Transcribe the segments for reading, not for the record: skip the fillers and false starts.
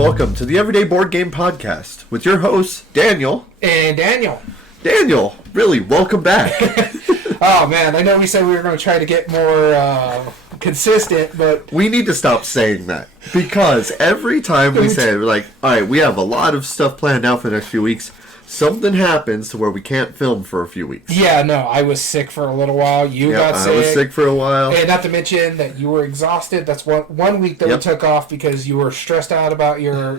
welcome to the Everyday Board Game Podcast with your hosts, Daniel. And Daniel. Daniel, really, welcome back. Oh, man, I know we said we were going to try to get more consistent, but... We need to stop saying that, because every time we say it, we're like, alright, we have a lot of stuff planned out for the next few weeks. Something happens to where we can't film for a few weeks. Yeah, no, I was sick for a little while. You got sick. I was sick for a while. And not to mention that you were exhausted. That's one week that we took off because you were stressed out about your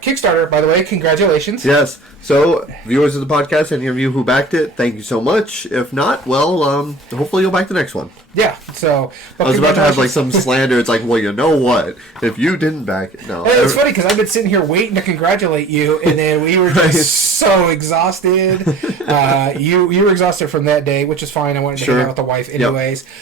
Kickstarter. By the way, congratulations. Yes. So, viewers of the podcast, any of you who backed it, thank you so much. If not, well, hopefully you'll back the next one. Yeah, so... I was about to have, like, some slander. It's like, well, you know what? If you didn't back it, no. And it's funny, because I've been sitting here waiting to congratulate you, and then we were just so exhausted. You were exhausted from that day, which is fine. I wanted to hang out with the wife anyways. Yep.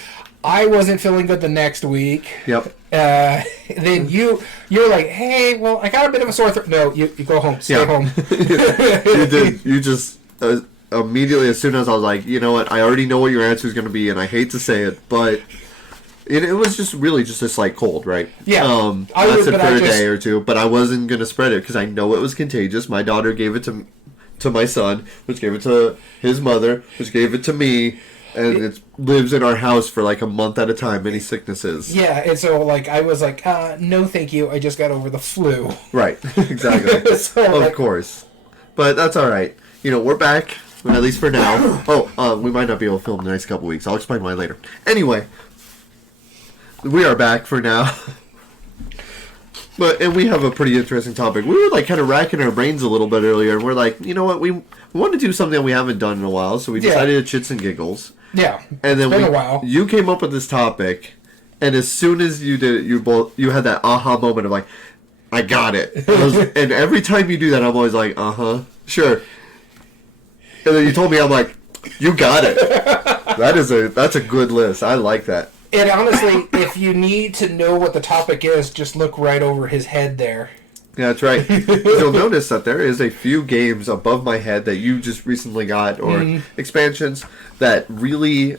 I wasn't feeling good the next week. Yep. Then you're like, hey, well, I got a bit of a sore throat. No, you go home. Stay home. You did. You just... immediately, as soon as I was like, you know what, I already know what your answer is going to be, and I hate to say it, but it was just really just a slight cold, right? Yeah. I lasted for a day or two, but I wasn't going to spread it because I know it was contagious. My daughter gave it to my son, which gave it to his mother, which gave it to me, and it lives in our house for like a month at a time, any sicknesses. Yeah, and so like I was like, no thank you, I just got over the flu. Right, exactly. Of course. But that's all right. You know, we're back. At least for now. We might not be able to film the next couple weeks. I'll explain why later. Anyway, we are back for now. And we have a pretty interesting topic. We were like kind of racking our brains a little bit earlier, and we're like, you know what, we want to do something that we haven't done in a while, so we decided to Chits and Giggles. Yeah, and then it's been a while. You came up with this topic, and as soon as you did it, you had that aha moment of like, I got it. And every time you do that, I'm always like, sure. And then you told me, I'm like, you got it. That's a good list. I like that. And honestly, if you need to know what the topic is, just look right over his head there. Yeah, that's right. You'll notice that there is a few games above my head that you just recently got, or expansions that really,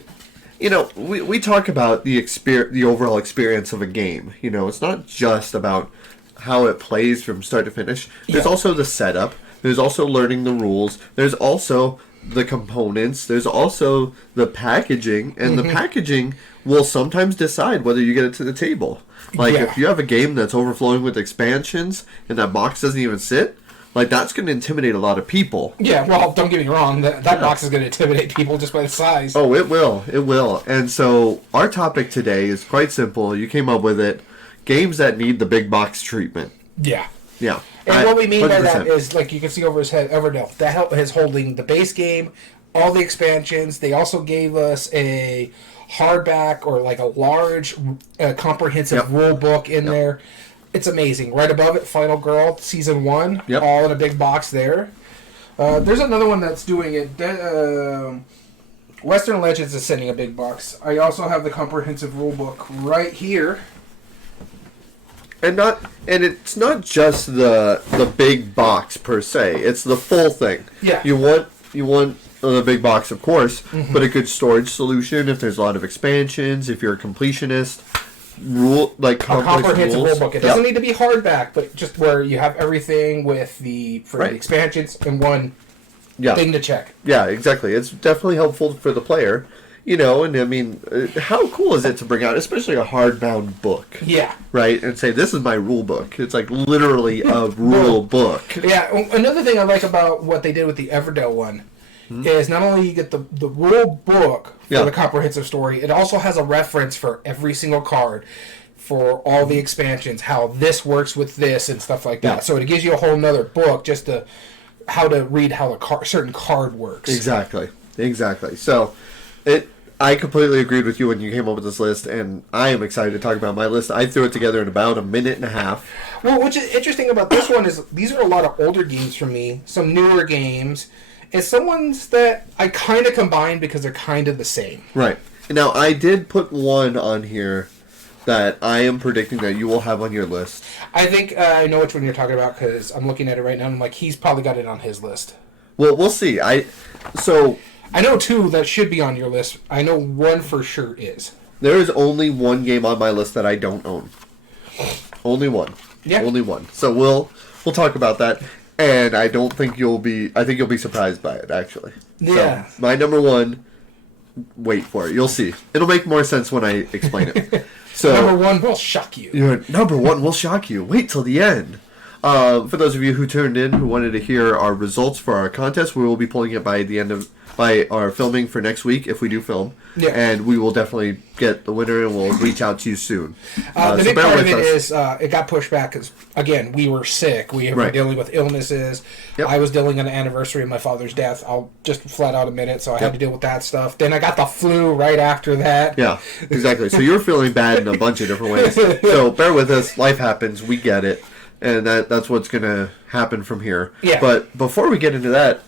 you know, we talk about the overall experience of a game. You know, it's not just about how it plays from start to finish. There's also the setup. There's also learning the rules. There's also the components. There's also the packaging. And the packaging will sometimes decide whether you get it to the table. Like, if you have a game that's overflowing with expansions and that box doesn't even sit, like, that's going to intimidate a lot of people. Yeah, well, don't get me wrong. That box is going to intimidate people just by the size. Oh, it will. It will. And so, our topic today is quite simple. You came up with it. Games that need the big box treatment. Yeah. Yeah. And what we mean 100%. By that is, like you can see over his head, Everdell, that is holding the base game, all the expansions. They also gave us a hardback or like a large, comprehensive rule book in there. It's amazing. Right above it, Final Girl, Season 1, all in a big box there. There's another one that's doing it. Western Legends is sending a big box. I also have the comprehensive rule book right here. And it's not just the big box per se. It's the full thing. Yeah. You want the big box, of course, but a good storage solution if there's a lot of expansions, if you're a completionist, a comprehensive rule book. It doesn't need to be hardback, but just where you have everything with the expansions in one thing to check. Yeah, exactly. It's definitely helpful for the player. You know, and I mean, how cool is it to bring out, especially a hardbound book? Yeah. Right? And say, this is my rule book. It's like literally a rule book. Yeah. Another thing I like about what they did with the Everdell one is not only you get the rule book for the comprehensive story, it also has a reference for every single card for all the expansions, how this works with this and stuff like that. Yeah. So it gives you a whole nother book just to how to read how a certain card works. Exactly. So I completely agreed with you when you came up with this list, and I am excited to talk about my list. I threw it together in about a minute and a half. Well, what's interesting about this one is these are a lot of older games for me, some newer games, and some ones that I kind of combined because they're kind of the same. Right. Now, I did put one on here that I am predicting that you will have on your list. I think I know which one you're talking about because I'm looking at it right now, and I'm like, he's probably got it on his list. Well, we'll see. I know two that should be on your list. I know one for sure is. There is only one game on my list that I don't own. Only one. Yeah. Only one. So we'll talk about that. And I think you'll be surprised by it, actually. Yeah. So, my number one, wait for it. You'll see. It'll make more sense when I explain it. So number one will shock you. Your number one will shock you. Wait till the end. For those of you who tuned in, who wanted to hear our results for our contest, we will be pulling it by our filming for next week, if we do film. Yeah. And we will definitely get the winner, and we'll reach out to you soon. The big part of it is it got pushed back because, again, we were sick. We were dealing with illnesses. Yep. I was dealing on the anniversary of my father's death. I'll just flat out admit it, so I had to deal with that stuff. Then I got the flu right after that. Yeah, exactly. So you're feeling bad in a bunch of different ways. So bear with us. Life happens. We get it. And that's what's going to happen from here. Yeah. But before we get into that,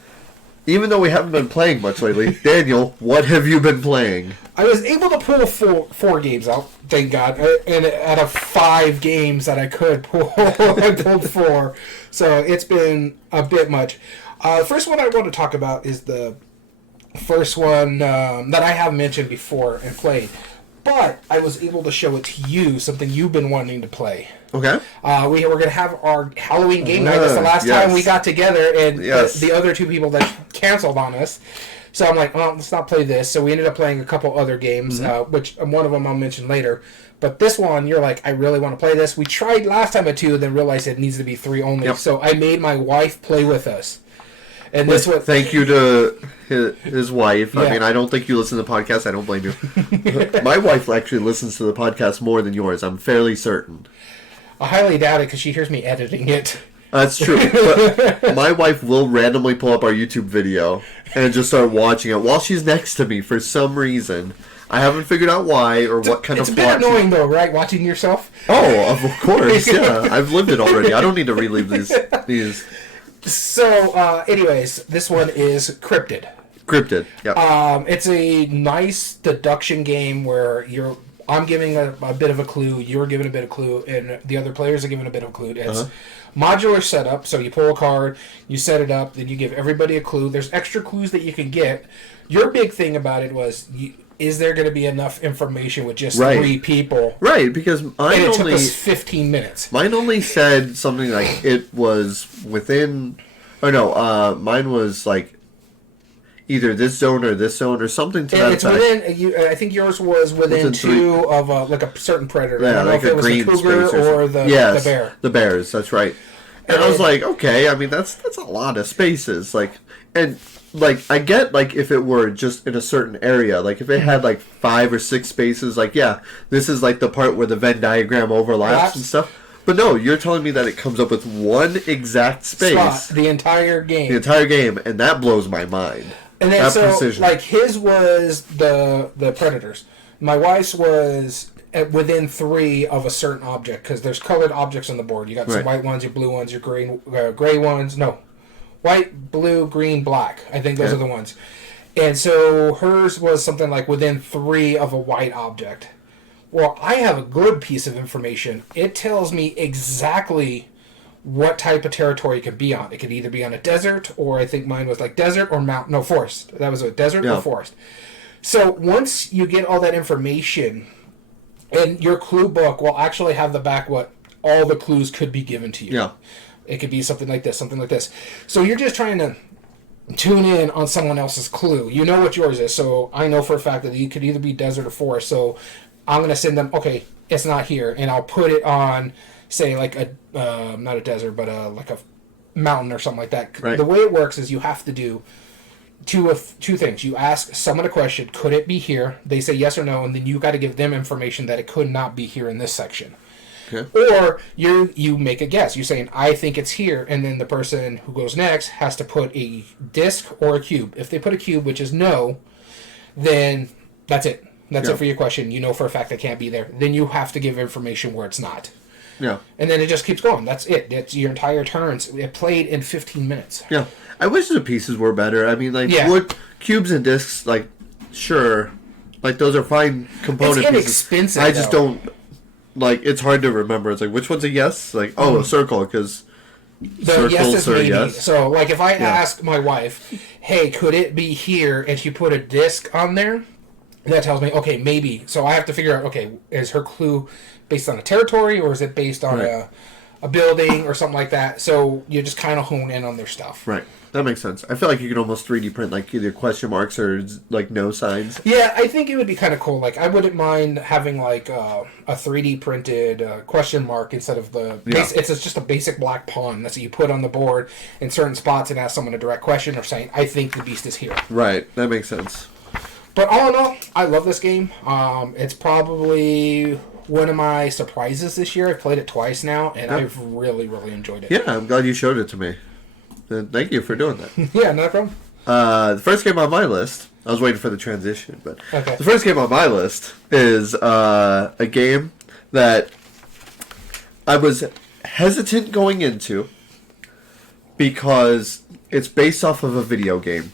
even though we haven't been playing much lately, Daniel, what have you been playing? I was able to pull four games out, thank God. And out of 5 games that I could pull, I pulled 4. So it's been a bit much. The first one I want to talk about is the first one that I have mentioned before and played. But I was able to show it to you, something you've been wanting to play. Okay. We were going to have our Halloween game night. That's the last time we got together, and the other 2 people that canceled on us. So I'm like, oh, let's not play this. So we ended up playing a couple other games, which one of them I'll mention later. But this one, you're like, I really want to play this. We tried last time at 2, then realized it needs to be 3 only. Yep. So I made my wife play with us. And this was thank you to his wife. Yeah. I mean, I don't think you listen to the podcast. I don't blame you. My wife actually listens to the podcast more than yours. I'm fairly certain. I highly doubt it because she hears me editing it. That's true. But my wife will randomly pull up our YouTube video and just start watching it while she's next to me for some reason. I haven't figured out why or what kind of plot. It's a bit annoying, though, right? Watching yourself? Oh, of course, yeah. I've lived it already. I don't need to relive these. So, anyways, this one is Cryptid. Cryptid, yeah. It's a nice deduction game where I'm giving a bit of a clue, you're giving a bit of a clue, and the other players are giving a bit of a clue. It's modular setup, so you pull a card, you set it up, then you give everybody a clue. There's extra clues that you can get. Your big thing about it was, is there going to be enough information with just 3 people? Right, because it took us 15 minutes. Mine only said something like it was within... Or no, mine was like either this zone or something to that effect. Within. I think yours was within 2 of like a certain predator. Yeah, I don't know if it was the cougar or the bear. The bears. That's right. And I was like, okay. I mean, that's a lot of spaces. Like, and like I get like if it were just in a certain area, like if it had like 5 or 6 spaces, like this is like the part where the Venn diagram overlaps and stuff. But no, you're telling me that it comes up with one exact space. Spot, the entire game. And that blows my mind. And then precision. Like his was the predators. My wife's was within 3 of a certain object, because there's colored objects on the board. You got some white ones, your blue ones, your gray ones. No. White, blue, green, black. I think those are the ones. And so hers was something like within 3 of a white object. Well, I have a good piece of information. It tells me exactly what type of territory it could be on. It could either be on a desert, or I think mine was like desert or mountain. No, forest. That was a desert or forest. So once you get all that information, and your clue book will actually have the back what all the clues could be given to you. Yeah. It could be something like this, something like this. So you're just trying to tune in on someone else's clue. You know what yours is. So I know for a fact that it could either be desert or forest. So I'm going to send them, okay, it's not here. And I'll put it on, say, like not a desert, but like a mountain or something like that. Right. The way it works is you have to do two things. You ask someone a question, could it be here? They say yes or no, and then you got to give them information that it could not be here in this section. Okay. Or you make a guess. You're saying, I think it's here, and then the person who goes next has to put a disc or a cube. If they put a cube, which is no, then that's it. That's it for your question. You know for a fact it can't be there. Then you have to give information where it's not. Yeah. And then it just keeps going. That's it. That's your entire turns. It played in 15 minutes. Yeah. I wish the pieces were better. I mean, like, wood, cubes and discs, like, sure. Like, those are fine component pieces. It's inexpensive, I just don't, like, it's hard to remember. It's like, which one's a yes? Like, a circle, because circles yes is maybe. Yes. So, like, if I ask my wife, hey, could it be here, and she put a disc on there, that tells me, okay, maybe. So I have to figure out, okay, is her clue based on a territory, or is it based on a building or something like that. So you just kind of hone in on their stuff. Right. That makes sense. I feel like you could almost 3D print like either question marks or like no signs. Yeah, I think it would be kind of cool. Like, I wouldn't mind having like a 3D printed question mark instead of the. It's just a basic black pawn that's what you put on the board in certain spots and ask someone a direct question or saying, "I think the beast is here." Right. That makes sense. But all in all, I love this game. It's probably one of my surprises this year. I've played it twice now, and I've really, really enjoyed it. Yeah, I'm glad you showed it to me. Thank you for doing that. Yeah, no problem. The first game on my list, I was waiting for the transition, but okay. The first game on my list is a game that I was hesitant going into because it's based off of a video game.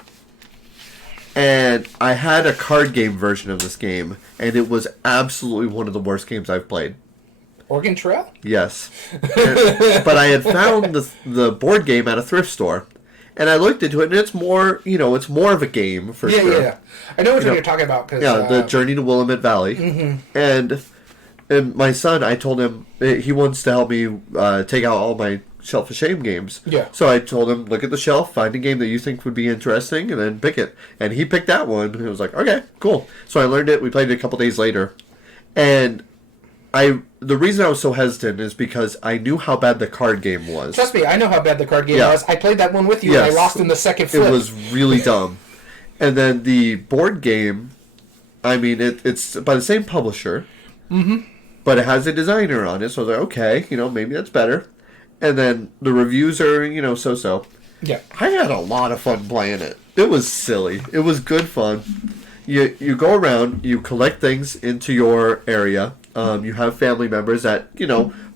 And I had a card game version of this game, and it was absolutely one of the worst games I've played. Oregon Trail? Yes. But I had found the board game at a thrift store. And I looked into it, and it's more, it's more of a game, for sure. Yeah. I know which one you're talking about. Cause, the Journey to Willamette Valley. Mm-hmm. And my son, I told him, he wants to help me take out all my Shelf of Shame games. Yeah. So I told him, look at the shelf, find a game that you think would be interesting, and then pick it. And he picked that one, and it was like, okay, cool. So I learned it, we played it a couple days later. And the reason I was so hesitant is because I knew how bad the card game was. Trust me, I know how bad the card game was. I played that one with you, and I lost in the second flip. It was really dumb. And then the board game, I mean, it's by the same publisher, but it has a designer on it, so I was like, okay, maybe that's better. And then the reviews are, so-so. Yeah. I had a lot of fun playing it. It was silly. It was good fun. You go around, you collect things into your area. You have family members that,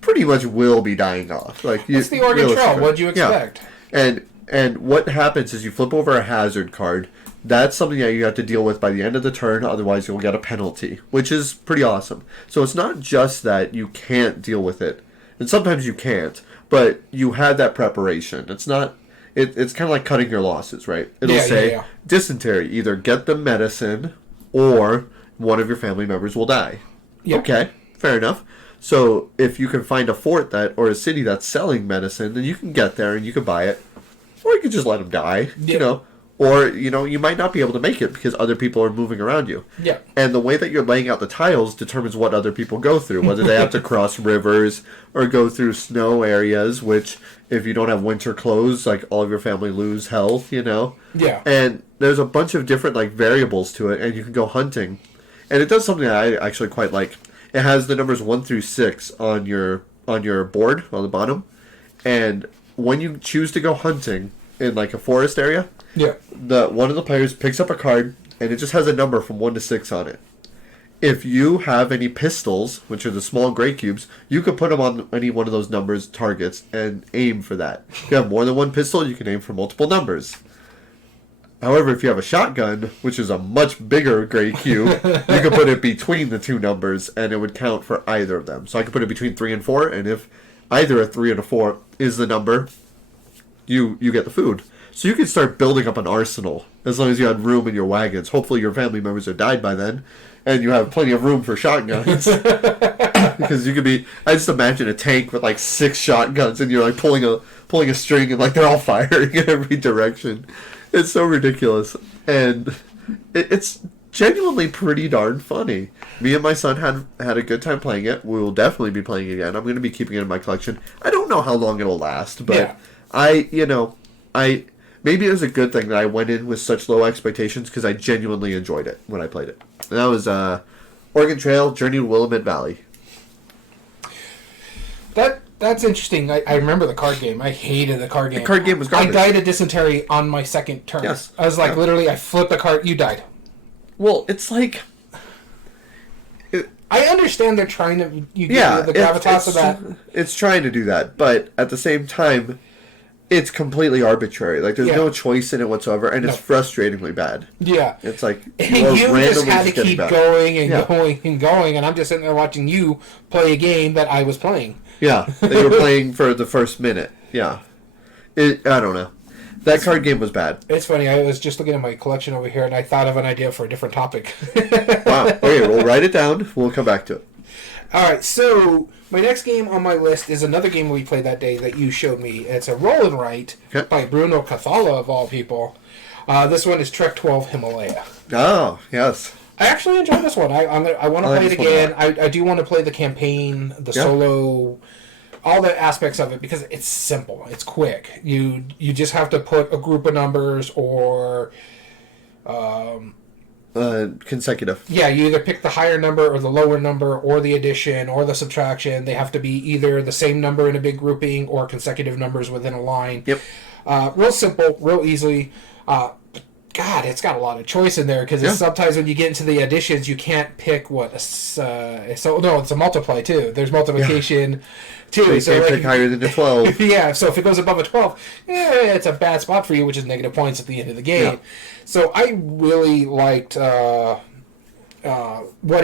pretty much will be dying off. It's the Oregon Trail. What'd you expect? Yeah. And what happens is you flip over a hazard card. That's something that you have to deal with by the end of the turn, otherwise you'll get a penalty, which is pretty awesome. So it's not just that you can't deal with it, and sometimes you can't, but you had that preparation. It's not... It's kind of like cutting your losses, right? It'll say, dysentery, either get the medicine or one of your family members will die. Yeah. Okay, fair enough. So if you can find a fort or a city that's selling medicine, then you can get there and you can buy it. Or you can just let them die, Or, you might not be able to make it because other people are moving around you. Yeah. And the way that you're laying out the tiles determines what other people go through. Whether they have to cross rivers or go through snow areas, which, if you don't have winter clothes, all of your family lose health, Yeah. And there's a bunch of different, variables to it, and you can go hunting. And it does something that I actually quite like. It has the numbers 1 through 6 on your board, on the bottom. And when you choose to go hunting in, a forest area... Yeah. One of the players picks up a card, and it just has a number from 1 to 6 on it. If you have any pistols, which are the small gray cubes, you can put them on any one of those numbers targets and aim for that. If you have more than one pistol, you can aim for multiple numbers. However, if you have a shotgun, which is a much bigger gray cube, you can put it between the two numbers, and it would count for either of them. So I could put it between 3 and 4, and if either a 3 and a 4 is the number, you get the food. So you can start building up an arsenal as long as you had room in your wagons. Hopefully your family members have died by then, and you have plenty of room for shotguns. Because you could be... I just imagine a tank with 6 shotguns, and you're pulling a string, and they're all firing in every direction. It's so ridiculous. And it's genuinely pretty darn funny. Me and my son had a good time playing it. We will definitely be playing it again. I'm going to be keeping it in my collection. I don't know how long it'll last, but maybe it was a good thing that I went in with such low expectations because I genuinely enjoyed it when I played it. And that was Oregon Trail, Journey to Willamette Valley. That's interesting. I remember the card game. I hated the card game. The card game was garbage. I died of dysentery on my second turn. Yes. I was literally, I flipped the card. You died. Well, it's I understand they're trying to... the gravitas of that. It's trying to do that, but at the same time... It's completely arbitrary. There's no choice in it whatsoever, and it's frustratingly bad. Yeah. It's and you just had to keep going and going and going, and I'm just sitting there watching you play a game that I was playing. Yeah, that you were playing for the first minute. Yeah. I don't know. That card game was bad. It's funny. I was just looking at my collection over here, and I thought of an idea for a different topic. Wow. Okay, we'll write it down. We'll come back to it. All right, so my next game on my list is another game we played that day that you showed me. It's a roll and write by Bruno Cathala, of all people. This one is Trek 12 Himalaya. Oh, yes. I actually enjoyed this one. I want to play it again. I do want to play the campaign, the solo, all the aspects of it, because it's simple. It's quick. You just have to put a group of numbers or... consecutive. Yeah, you either pick the higher number or the lower number or the addition or the subtraction. They have to be either the same number in a big grouping or consecutive numbers within a line. Yep. Real simple, real easily. God, it's got a lot of choice in there because sometimes when you get into the additions, you can't pick what. It's a multiply too. There's multiplication too. So you can't pick higher than a 12. Yeah, so if it goes above a 12, it's a bad spot for you, which is negative points at the end of the game. Yeah. So I really liked what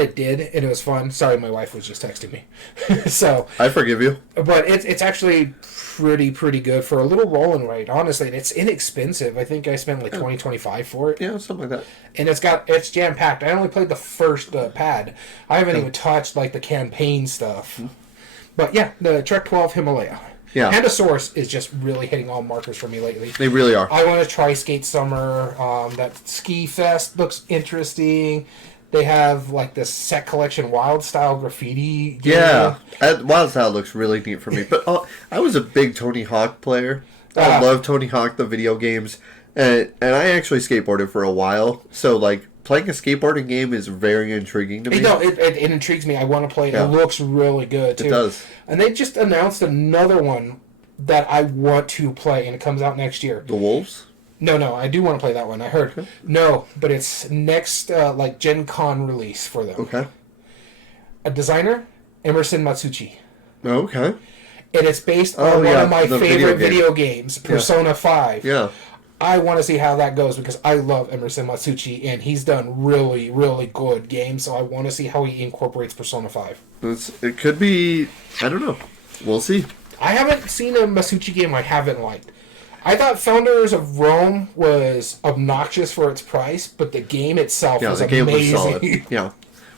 it did, and it was fun. Sorry, my wife was just texting me. So I forgive you. But it's actually pretty good for a little roll and write, honestly. And it's inexpensive. I think I spent like $20-25 for it. Yeah, something like that. And it's jam packed. I only played the first pad. I haven't even touched like the campaign stuff. But yeah, the Trek 12 Himalaya. Yeah. Pandasaurus is just really hitting all markers for me lately. They really are. I want to try Skate Summer. That Ski Fest looks interesting. They have like this set collection Wild Style graffiti game. Yeah, Wild Style looks really neat for me. But I was a big Tony Hawk player. I love Tony Hawk, the video games. And I actually skateboarded for a while. So like playing a skateboarding game is very intriguing to me. No, it intrigues me. I want to play it. Yeah. It looks really good too. It does. And they just announced another one that I want to play, and it comes out next year. The Wolves? No, I do want to play that one. I heard. Okay. No, but it's next like Gen Con release for them. Okay. A designer, Emerson Matsuchi. Okay. And it's based on one of my favorite video games, Persona 5. Yeah. I want to see how that goes because I love Emerson Matsuchi, and he's done really, really good games, so I want to see how he incorporates Persona 5. It could be... I don't know. We'll see. I haven't seen a Matsuchi game I haven't liked. I thought Founders of Rome was obnoxious for its price, but the game itself was amazing. Was solid. Yeah.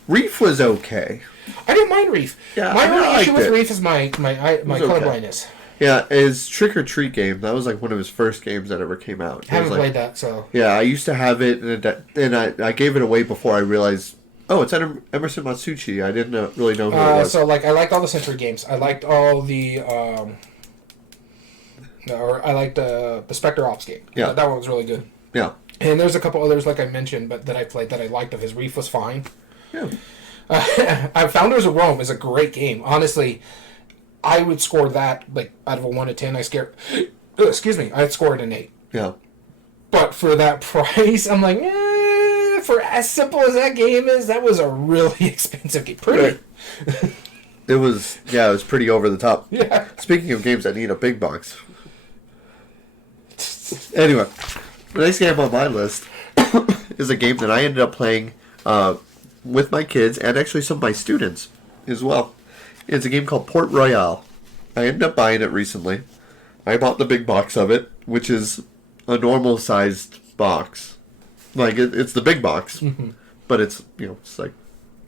Reef was okay. I didn't mind Reef. Yeah, my only issue with Reef is my colorblindness. Okay. Yeah, his Trick or Treat game, that was like one of his first games that ever came out. I haven't played that, so... Yeah, I used to have it, and I gave it away before I realized, it's Emerson Matsuchi. I didn't really know who it was. So, like, I liked all the Century games. I liked all the... I liked the Spectre Ops game. Yeah. That one was really good. Yeah. And there's a couple others, like I mentioned, but that I played that I liked of his. Reef was fine. Yeah. Founders of Rome is a great game. Honestly, I would score that, like, out of a 1 to 10. I'd score it an 8. Yeah. But for that price, I'm like, for as simple as that game is, that was a really expensive game. Pretty. Right. It was pretty over the top. Yeah. Speaking of games that need a big box. Anyway, the next game on my list is a game that I ended up playing with my kids and actually some of my students as well. It's a game called Port Royale. I ended up buying it recently. I bought the big box of it, which is a normal sized box. Like it's the big box, but it's it's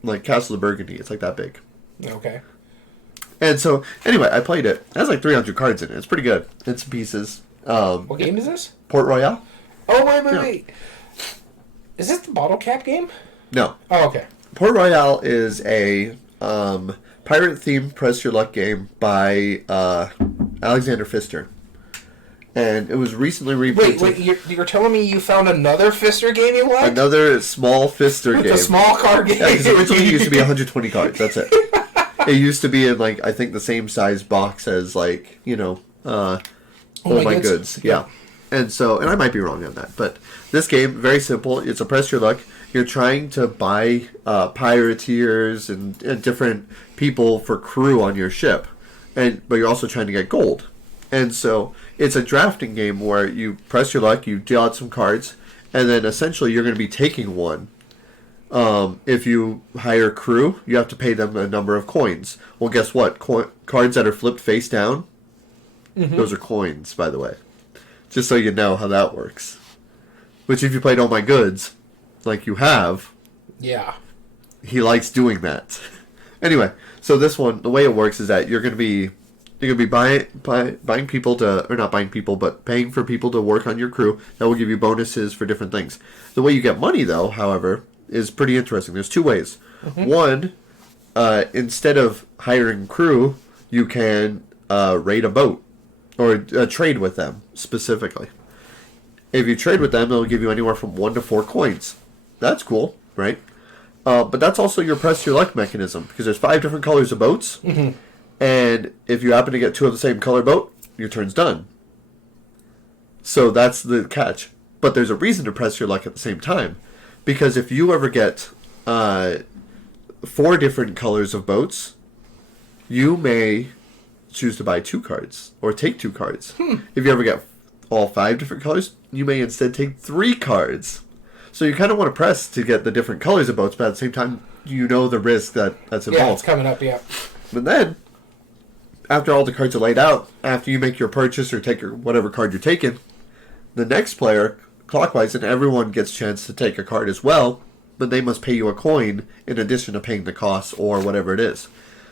like Castle of Burgundy. It's like that big. Okay. And so anyway, I played it. It has like 300 cards in it. It's pretty good. It's pieces. What game is this? Port Royale. Oh, wait. Is this the bottle cap game? No. Oh, okay. Port Royale is a pirate-themed press your luck game by Alexander Pfister. And it was recently reprinted. Wait, you're telling me you found another Pfister game you liked? Another small Pfister game. A small card game. Yeah, because originally it used to be 120 cards. That's it. It used to be in, like, I think the same size box as, like, Oh My Goods. Yeah. And I might be wrong on that, but this game, very simple. It's a press your luck. You're trying to buy pirateers and different people for crew on your ship, but you're also trying to get gold. And so it's a drafting game where you press your luck, you deal out some cards, and then essentially you're going to be taking one. If you hire crew, you have to pay them a number of coins. Well, guess what? Cards that are flipped face down, those are coins, by the way. Just so you know how that works. Which, if you played Oh My Goods, like you have, yeah, he likes doing that. Anyway, so this one, the way it works is that you're going to be buying people to, or not buying people, but paying for people to work on your crew. That will give you bonuses for different things. The way you get money, though, however, is pretty interesting. There's two ways. Mm-hmm. One, instead of hiring crew, you can raid a boat or trade with them specifically. If you trade with them, they'll give you anywhere from 1 to 4 coins. That's cool, right? But that's also your press your luck mechanism, because there's 5 different colors of boats. Mm-hmm. And if you happen to get 2 of the same color boat, your turn's done. So that's the catch. But there's a reason to press your luck at the same time. Because if you ever get 4 different colors of boats, you may choose to buy 2 cards or take 2 cards. If you ever get all 5 different colors, you may instead take 3 cards. So you kind of want to press to get the different colors of boats, but at the same time, you know the risk that's involved. Yeah, it's coming up, yeah. But then, after all the cards are laid out, after you make your purchase or take whatever card you're taking, the next player, clockwise, and everyone gets a chance to take a card as well, but they must pay you a coin in addition to paying the cost or whatever it is.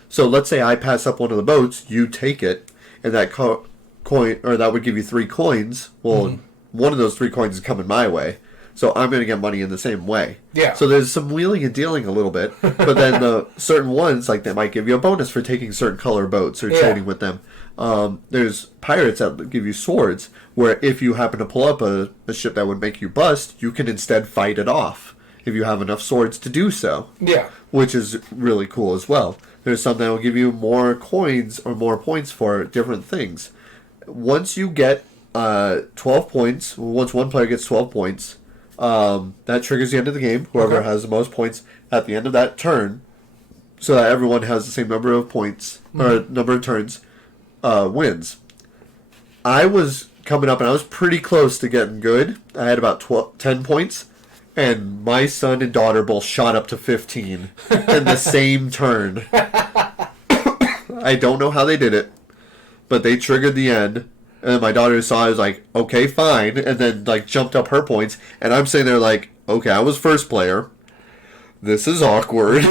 So let's say I pass up one of the boats, you take it, and that coin, or that would give you 3 coins. Well, one of those 3 coins is coming my way. So I'm going to get money in the same way. Yeah. So there's some wheeling and dealing a little bit. But then the certain ones, like they might give you a bonus for taking certain color boats or trading with them. There's pirates that give you swords, where if you happen to pull up a ship that would make you bust, you can instead fight it off if you have enough swords to do so. Yeah. Which is really cool as well. There's some that will give you more coins or more points for different things. Once you get 12 points, once one player gets 12 points, that triggers the end of the game. Whoever has the most points at the end of that turn, so that everyone has the same number of points or number of turns, wins. I was coming up and I was pretty close to getting good. I had about 10 points, and my son and daughter both shot up to 15 in the same turn. I don't know how they did it, but they triggered the end. And my daughter saw it, was like, okay, fine, and then like jumped up her points, and I'm sitting there like, okay, I was first player. This is awkward.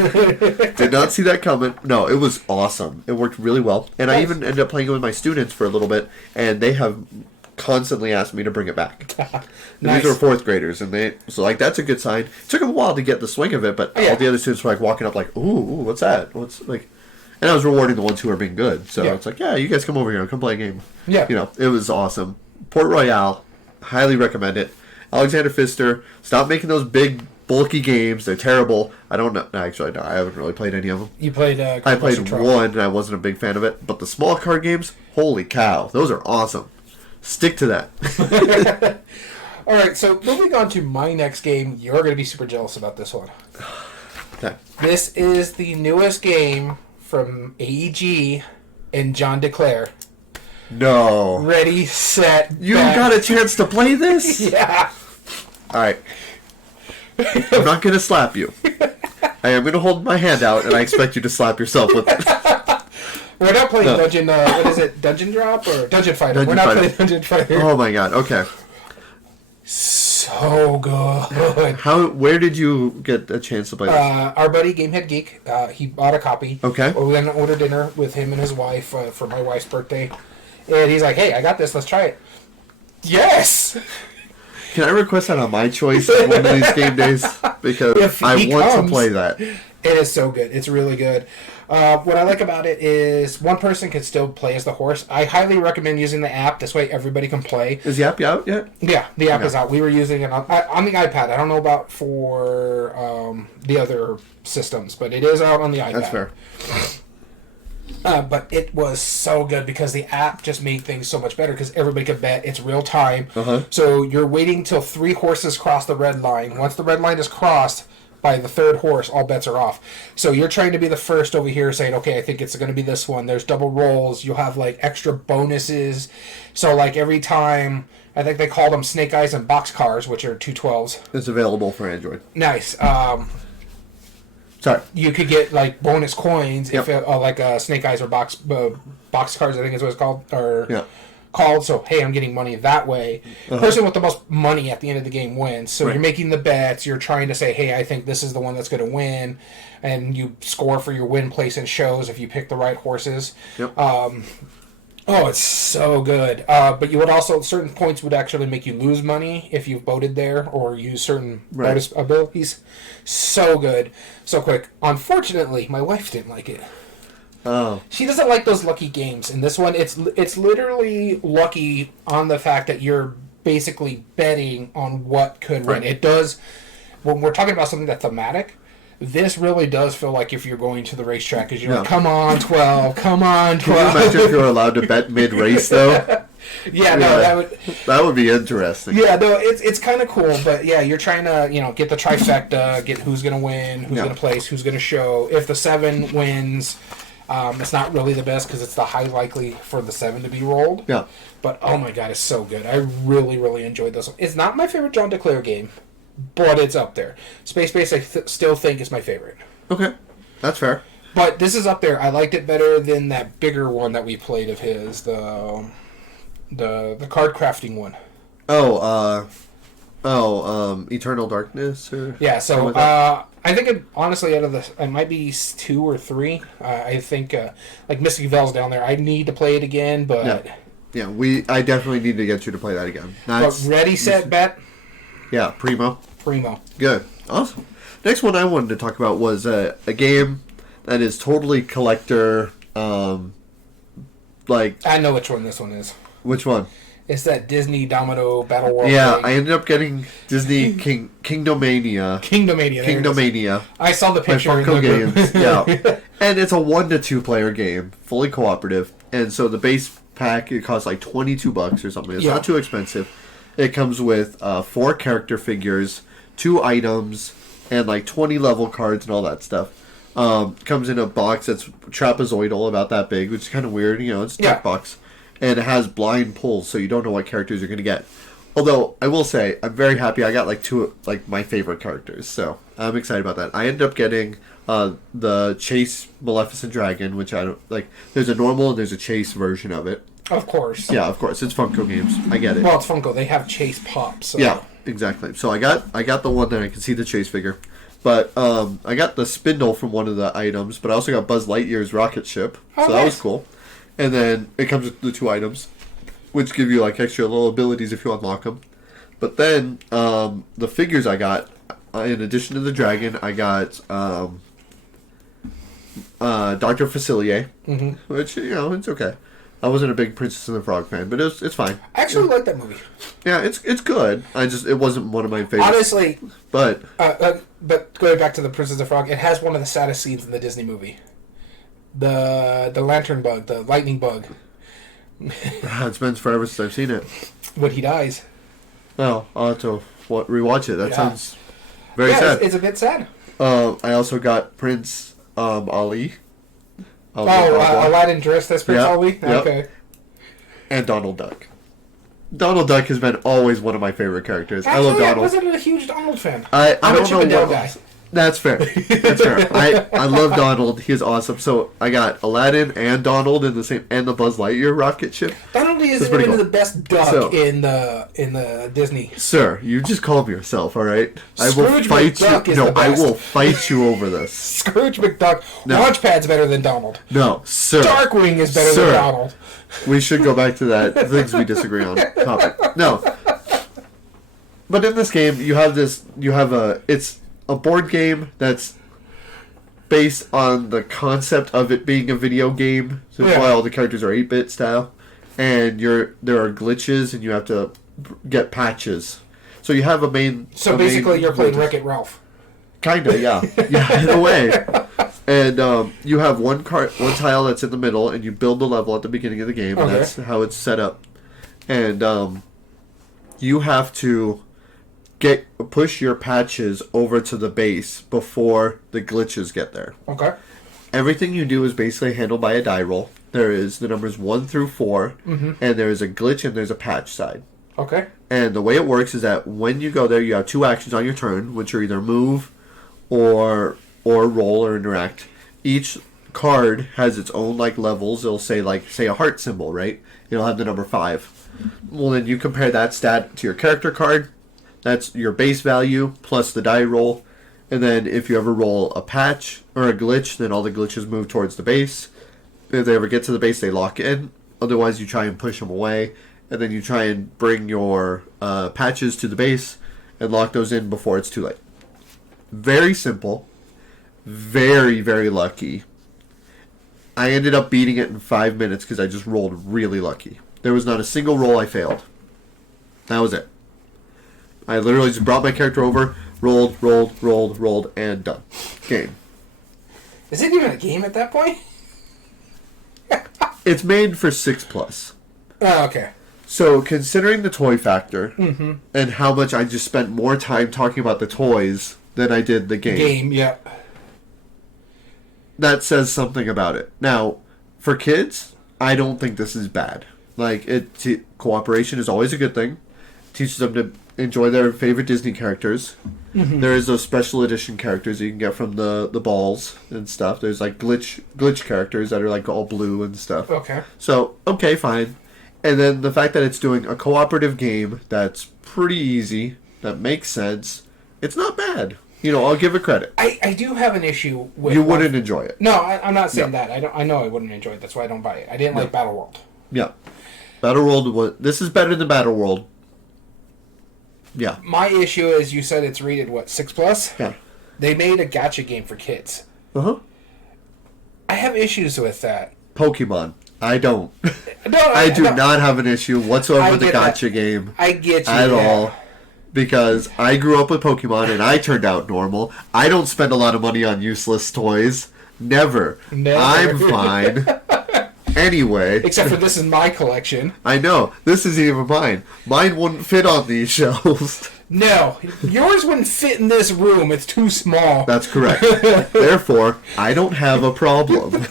Did not see that coming. No, it was awesome. It worked really well, and I even ended up playing it with my students for a little bit, and they have constantly asked me to bring it back. Nice. These are 4th graders, and so like that's a good sign. It took them a while to get the swing of it, but all the other students were like walking up like, ooh, what's that? What's like. And I was rewarding the ones who were being good. So it's like, yeah, you guys come over here. Come play a game. Yeah. You know, it was awesome. Port Royale, highly recommend it. Alexander Pfister, stop making those big, bulky games. They're terrible. I don't know. Actually, no, I haven't really played any of them. You played I played one, and I wasn't a big fan of it. But the small card games, holy cow. Those are awesome. Stick to that. All right, so moving on to my next game. You're going to be super jealous about this one. Okay. This is the newest game from AEG and John DeClaire. No. Ready, set, You got a chance to play this? Yeah. Alright. I'm not going to slap you. I am going to hold my hand out, and I expect you to slap yourself with it. We're not playing Dungeon, what is it, Dungeon Drop or Dungeon Fighter? We're not playing Dungeon Fighter. Oh my god, okay. So good. Where did you get a chance to play this? Our buddy Gamehead Geek, he bought a copy. Okay. We went and ordered dinner with him and his wife for my wife's birthday. And he's like, hey, I got this, let's try it. Yes! Can I request that on my choice one of these game days? Because I want to play that. It is so good. It's really good. What I like about it is one person can still play as the horse. I highly recommend using the app. This way everybody can play. Is the app out yet? Yeah, the app is out. We were using it on the iPad. I don't know about for the other systems, but it is out on the iPad. That's fair. But it was so good because the app just made things so much better because everybody could bet. It's real time. So you're waiting till 3 horses cross the red line. Once the red line is crossed, by the 3rd horse, all bets are off. So you're trying to be the first over here saying, okay, I think it's going to be this one. There's double rolls. You'll have, like, extra bonuses. So, like, every time, I think they call them Snake Eyes and Boxcars, which are 212s. It's available for Android. Nice. Sorry. You could get, like, bonus coins if, like, Snake Eyes or Boxcars, I think is what it's called, or called, so hey, I'm getting money that way. Person with the most money at the end of the game wins. So you're making the bets. You're trying to say, hey, I think this is the one that's going to win, and you score for your win place in shows if you pick the right horses. Yep. Oh, it's so good. But you would also, certain points would actually make you lose money if you voted there or use certain bonus abilities. So good. So quick. Unfortunately, my wife didn't like it. Oh. She doesn't like those lucky games. In this one, it's literally lucky on the fact that you're basically betting on what could win. It does, when we're talking about something that's thematic, this really does feel like if you're going to the racetrack, because you're like, come on, 12, come on, 12. Can you imagine if you were allowed to bet mid-race, though? That would be interesting. Yeah, no, it's kind of cool, but yeah, you're trying to, get the trifecta, get who's going to win, who's going to place, who's going to show. If the 7 wins, it's not really the best because it's the high likely for the 7 to be rolled. Yeah. But, oh my god, it's so good. I really, really enjoyed this one. It's not my favorite John DeClaire game, but it's up there. Space Base, I still think is my favorite. Okay, that's fair. But this is up there. I liked it better than that bigger one that we played of his, the card crafting one. Eternal Darkness? Yeah, so I think it, honestly, out of it might be 2 or 3. I think, like Mystic Vale's down there. I need to play it again, but... Yeah, I definitely need to get you to play that again. But ready, set, bet? Yeah, Primo. Good. Awesome. Next one I wanted to talk about was a game that is totally collector, like... I know which one this one is. Which one? It's that Disney Domino Battle World. Yeah, thing. I ended up getting Disney Kingdomania. Kingdomania. I saw the picture. Funko Games. Yeah. And it's a 1 to 2 player game, fully cooperative. And so the base pack, it costs like $22 or something. It's not too expensive. It comes with 4 character figures, 2 items, and like 20 level cards and all that stuff. Comes in a box that's trapezoidal, about that big, which is kind of weird. It's a tech box. And it has blind pulls, so you don't know what characters you're going to get. Although, I will say, I'm very happy I got like 2 my favorite characters, so I'm excited about that. I ended up getting the Chase Maleficent Dragon, which I don't... there's a normal and there's a Chase version of it. Of course. Yeah, of course. It's Funko Games. I get it. Well, it's Funko. They have Chase Pops. So. Yeah, exactly. So I got the one that I can see the Chase figure. But I got the spindle from one of the items, but I also got Buzz Lightyear's rocket ship. So that was cool. And then it comes with the 2 items, which give you extra little abilities if you unlock them. But then the figures I got, in addition to the dragon, I got Dr. Facilier, which, it's okay. I wasn't a big Princess and the Frog fan, but it's fine. I actually like that movie. Yeah, it's good. It wasn't one of my favorites. Honestly, but going back to the Princess and the Frog, it has one of the saddest scenes in the Disney movie. The lantern bug, the lightning bug. It's been forever since I've seen it. When he dies. Well, I'll have to rewatch it. That sounds very sad. It's a bit sad. I also got Prince Ali. Aladdin dressed as Prince Ali? Yep. Okay. And Donald Duck. Donald Duck has been always one of my favorite characters. I love Donald. I wasn't a huge Donald fan. I don't know what... guy. That's fair. That's fair. I love Donald. He's awesome. So I got Aladdin and Donald in the same, and the Buzz Lightyear rocket ship. Donald is even the best duck in the Disney. Sir, you just calm yourself, all right? I will fight you. No, I will fight you over this. Scrooge McDuck. No. Launchpad's better than Donald. No, sir. Darkwing is better than Donald. We should go back to that things we disagree on topic. No. But in this game, it's a board game that's based on the concept of it being a video game. So that's why all the characters are 8-bit style. And there are glitches, and you have to get patches. So you have a main... So basically you're playing Wreck-It Ralph. Kinda, yeah. Yeah, in a way. And you have one tile that's in the middle, and you build the level at the beginning of the game. And that's how it's set up. And you have to... push your patches over to the base before the glitches get there. Okay. Everything you do is basically handled by a die roll. There is the numbers 1 through 4, and there is a glitch and there's a patch side. Okay. And the way it works is that when you go there, you have 2 actions on your turn, which are either move or roll or interact. Each card has its own levels. It'll say a heart symbol, right? It'll have the number 5. Well, then you compare that stat to your character card. That's your base value plus the die roll. And then if you ever roll a patch or a glitch, then all the glitches move towards the base. If they ever get to the base, they lock in. Otherwise, you try and push them away. And then you try and bring your patches to the base and lock those in before it's too late. Very simple. Very, very lucky. I ended up beating it in 5 minutes because I just rolled really lucky. There was not a single roll I failed. That was it. I literally just brought my character over, rolled, and done. Game. Is it even a game at that point? It's made for 6+. Oh, okay. So, considering the toy factor, and how much I just spent more time talking about the toys than I did the game. Yeah. That says something about it. Now, for kids, I don't think this is bad. Like, cooperation is always a good thing. Teaches them to enjoy their favorite Disney characters. There is those special edition characters you can get from the balls and stuff. There's like glitch characters that are like all blue and stuff. Okay. So, okay, fine. And then the fact that it's doing a cooperative game that's pretty easy, that makes sense, it's not bad. You know, I'll give it credit. I do have an issue with... You wouldn't enjoy it. No, I'm not saying that. I know I wouldn't enjoy it. That's why I don't buy it. I didn't like Battle World. Yeah. Battle World this is better than Battle World. Yeah. My issue is you said it's rated, 6+? Yeah. They made a gacha game for kids. Uh-huh. I have issues with that. Pokemon. I don't. No, I do not have an issue whatsoever with the gacha game. I get you. At all. Because I grew up with Pokemon and I turned out normal. I don't spend a lot of money on useless toys. Never. I'm fine. Anyway. Except for this is my collection. I know. This isn't even mine. Mine wouldn't fit on these shelves. No. Yours wouldn't fit in this room. It's too small. That's correct. Therefore, I don't have a problem.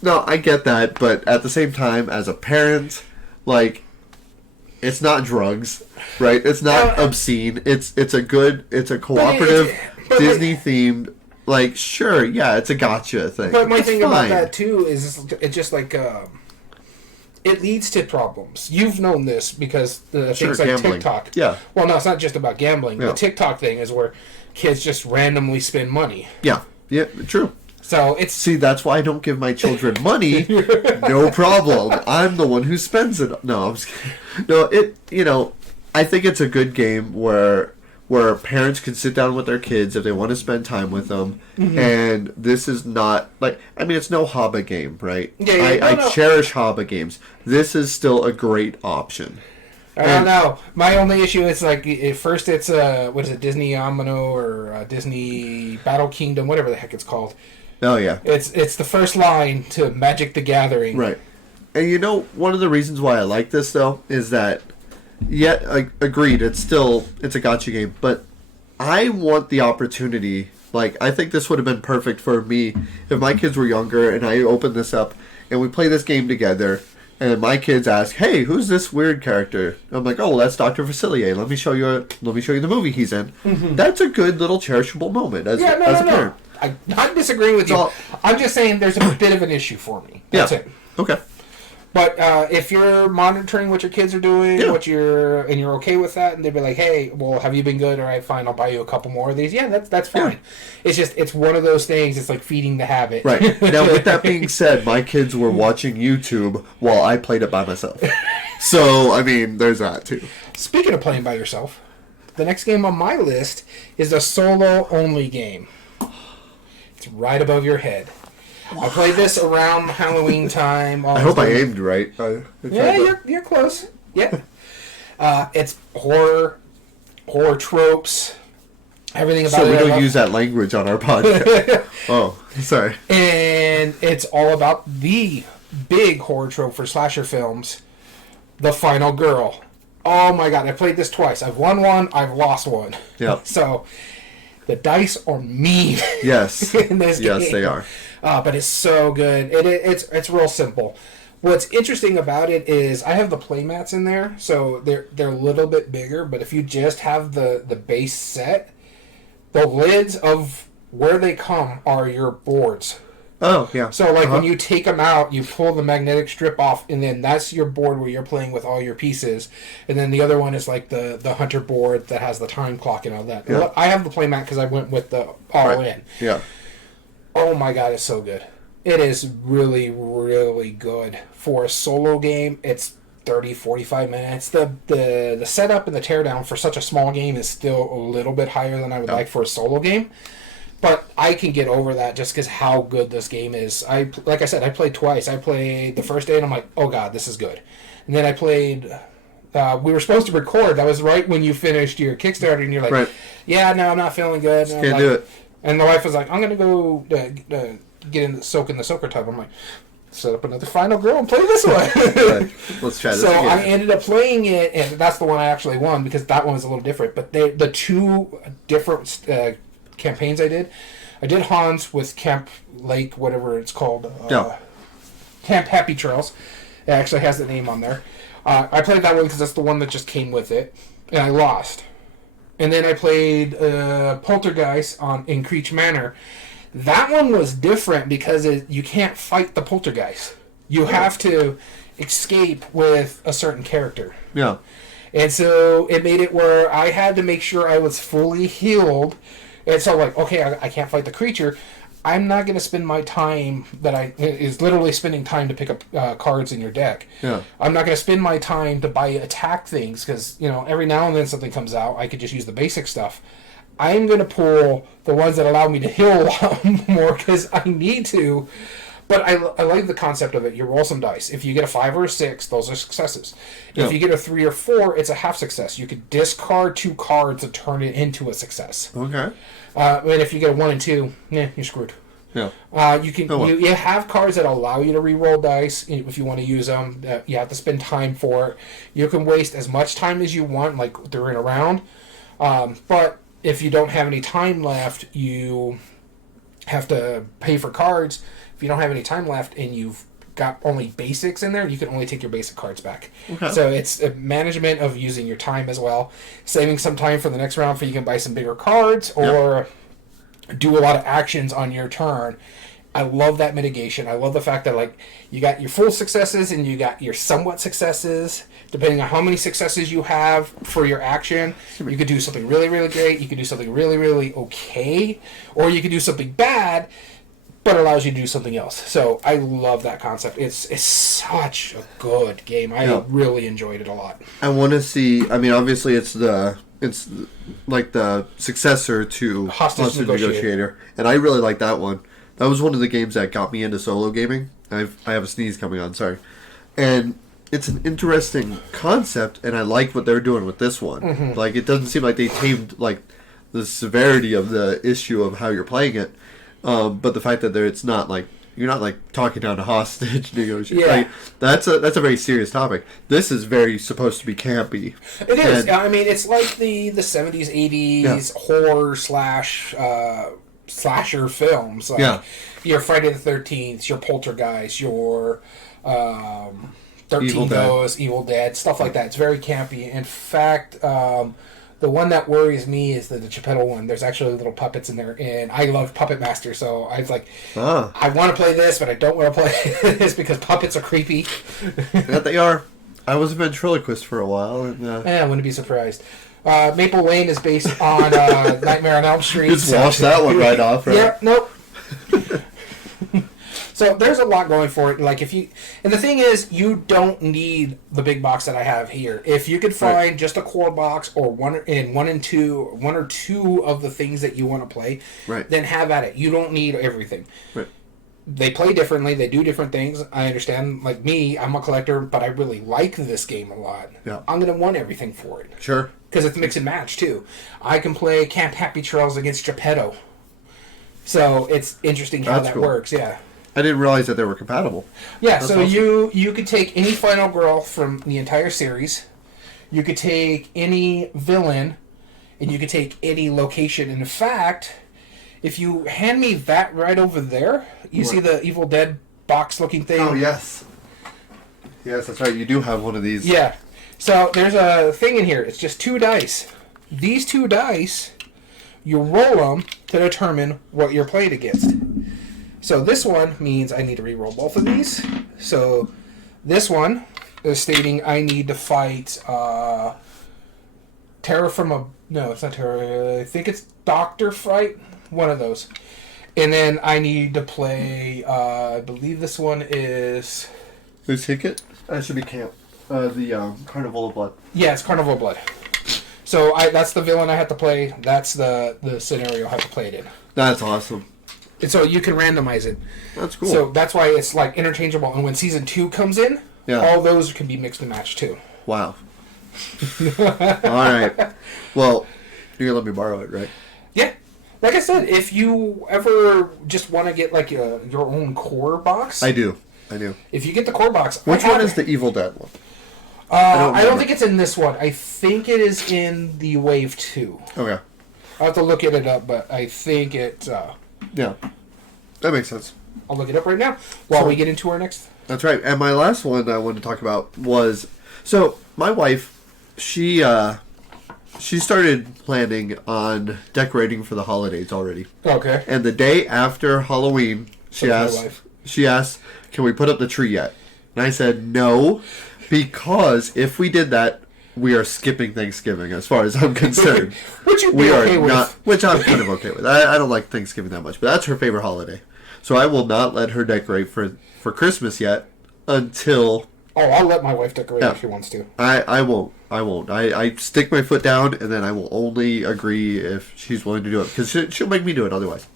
No, I get that. But at the same time, as a parent, like... It's not drugs, right? It's not obscene. It's a cooperative Disney themed. Like, sure, yeah, it's a gotcha thing. But my thing about that too is it's just like it leads to problems. You've known this because things like gambling. TikTok. Yeah. Well, no, it's not just about gambling. Yeah. The TikTok thing is where kids just randomly spend money. Yeah. Yeah. True. So it's... See, that's why I don't give my children money. No problem. I'm the one who spends it. No, I'm just kidding. No, I think it's a good game where parents can sit down with their kids if they want to spend time with them. And this is not, like, I mean, it's no Haba game, right? Yeah, I cherish Haba games. This is still a great option. I don't know. My only issue is, like, at first it's, what is it, Disney Amino or Disney Battle Kingdom, whatever the heck it's called. Oh, yeah. It's the first line to Magic the Gathering. Right. And you know, one of the reasons why I like this, though, is that, agreed, it's a gacha game, but I want the opportunity, like, I think this would have been perfect for me if my kids were younger and I opened this up and we play this game together and my kids ask, hey, who's this weird character? I'm like, oh, well, that's Dr. Facilier. Let me show you the movie he's in. That's a good little cherishable moment as a parent. I'm not disagreeing with you. I'm just saying there's a bit of an issue for me. That's it. Okay. But if you're monitoring what your kids are doing, and you're okay with that, and they'd be like, "Hey, well, have you been good? All right, fine, I'll buy you a couple more of these." Yeah, that's fine. Yeah. It's one of those things. It's like feeding the habit. Right. Now, with that being said, my kids were watching YouTube while I played it by myself. So, I mean, there's that too. Speaking of playing by yourself, the next game on my list is a solo-only game. It's right above your head. I played this around Halloween time. I hope I aimed right. Yeah, you're close. Yeah. It's horror tropes, everything about it. So we don't use that language on our podcast. Oh, sorry. And it's all about the big horror trope for slasher films, the final girl. Oh my god, I played this twice. I've won one, I've lost one. Yeah. So the dice are mean. Yes. In this game. Yes, they are. But it's so good. It's real simple. What's interesting about it is I have the playmats in there, so they're a little bit bigger. But if you just have the base set, the lids of where they come are your boards. Oh, yeah. So, like, when you take them out, you pull the magnetic strip off, and then that's your board where you're playing with all your pieces. And then the other one is, like, the hunter board that has the time clock and all that. Yeah. I have the playmat because I went with the all-in. Yeah. Oh, my God, it's so good. It is really, really good. For a solo game, it's 30, 45 minutes. The setup and the teardown for such a small game is still a little bit higher than I would like for a solo game. But I can get over that just because how good this game is. Like I said, I played twice. I played the first day, and I'm like, oh, God, this is good. And then I played... we were supposed to record. That was right when you finished your Kickstarter, and you're like, yeah, no, I'm not feeling good. Just can't do it. And the wife was like, I'm going to go get in the soaker tub. I'm like, set up another Final Girl and play this one. Let's try this so again. I ended up playing it, and that's the one I actually won because that one was a little different. But the two different campaigns I did Hans with Camp Lake, whatever it's called. Camp Happy Trails. It actually has the name on there. I played that one because that's the one that just came with it, and I lost. And then I played Poltergeist in Creech Manor. That one was different because you can't fight the poltergeist. You have to escape with a certain character. Yeah. And so it made it where I had to make sure I was fully healed. And so, like, okay, I can't fight the creature. I'm not going to spend my time is literally spending time to pick up cards in your deck. Yeah. I'm not going to spend my time to buy attack things because, every now and then something comes out. I could just use the basic stuff. I'm going to pull the ones that allow me to heal a lot more because I need to. But I like the concept of it. You roll some dice. If you get a 5 or a 6, those are successes. If you get a 3 or 4, it's a half success. You could discard 2 cards and turn it into a success. Okay. And if you get a 1 and 2, you're screwed. Yeah. You have cards that allow you to re-roll dice if you want to use them. You have to spend time for it. You can waste as much time as you want, like during a round. But if you don't have any time left, you have to pay for cards. If you don't have any time left and you've got only basics in there, you can only take your basic cards back. Okay. So it's a management of using your time as well. Saving some time for the next round you can buy some bigger cards or do a lot of actions on your turn. I love that mitigation. I love the fact that like you got your full successes and you got your somewhat successes. Depending on how many successes you have for your action, you could do something really, really great. You could do something really, really okay. Or you could do something bad, but allows you to do something else. So I love that concept. It's such a good game. I really enjoyed it a lot. I want to see... I mean, obviously it's like the successor to Hostage Negotiator. And I really like that one. That was one of the games that got me into solo gaming. I have a sneeze coming on, sorry. And it's an interesting concept, and I like what they're doing with this one. Mm-hmm. Like, it doesn't seem like they tamed, like, the severity of the issue of how you're playing it. But the fact that it's not, like, you're not, like, talking down a hostage negotiator. Yeah. Like, that's a very serious topic. This is very supposed to be campy. It is. I mean, it's like the 70s, 80s horror / slasher films. Like your Friday the 13th, your Poltergeist, your 13 Ghosts, Evil Dead, stuff like that. It's very campy. In fact, the one that worries me is the Geppetto one. There's actually little puppets in there, and I love Puppet Master, so I was like, I want to play this, but I don't want to play this because puppets are creepy. Yeah, they are. I was a ventriloquist for a while. And, I wouldn't be surprised. Maple Lane is based on Nightmare on Elm Street. Just wash that one right off, right? Yeah, nope. So there's a lot going for it. Like and the thing is, you don't need the big box that I have here. If you could find just a core box or one or two of the things that you want to play, then have at it. You don't need everything. Right. They play differently. They do different things. I understand. Like me, I'm a collector, but I really like this game a lot. Yeah. I'm going to want everything for it. Sure. Because it's mix and match, too. I can play Camp Happy Trails against Geppetto. So it's interesting how that works, yeah. I didn't realize that they were compatible. Yeah, that's awesome. You could take any Final Girl from the entire series. You could take any villain, and you could take any location. And in fact, if you hand me that right over there, you see the Evil Dead box-looking thing? Oh, yes. Yes, that's right. You do have one of these. Yeah. So there's a thing in here. It's just 2 dice. These 2 dice, you roll them to determine what you're played against. So this one means I need to re-roll both of these. So this one is stating I need to fight Terror from a... No, it's not Terror. I think it's Dr. Fright. One of those. And then I need to play... I believe this one is... Who's Hicket? That should be Camp. The Carnival of Blood. Yeah, it's Carnival of Blood. So that's the villain I have to play. That's the scenario I have to play it in. That's awesome. And so you can randomize it. That's cool. So that's why it's like interchangeable. And when season 2 comes in, all those can be mixed and matched too. Wow. All right. Well, you're gonna let me borrow it, right? Yeah. Like I said, if you ever just want to get like your own core box, I do. If you get the core box, which one is the Evil Dead one? I don't think it's in this one. I think it is in the Wave 2. Okay. I'll have to look it up, but I think it... yeah. That makes sense. I'll look it up right now while we get into our next... That's right. And my last one I wanted to talk about was... So, my wife, she started planning on decorating for the holidays already. Okay. And the day after Halloween, she asked, can we put up the tree yet? And I said, no, because if we did that, we are skipping Thanksgiving as far as I'm concerned. Which you'd be okay with. Which I'm kind of okay with. I don't like Thanksgiving that much, but that's her favorite holiday. So I will not let her decorate for Christmas yet until... Oh, I'll let my wife decorate if she wants to. I won't. I stick my foot down, and then I will only agree if she's willing to do it, because she'll make me do it otherwise.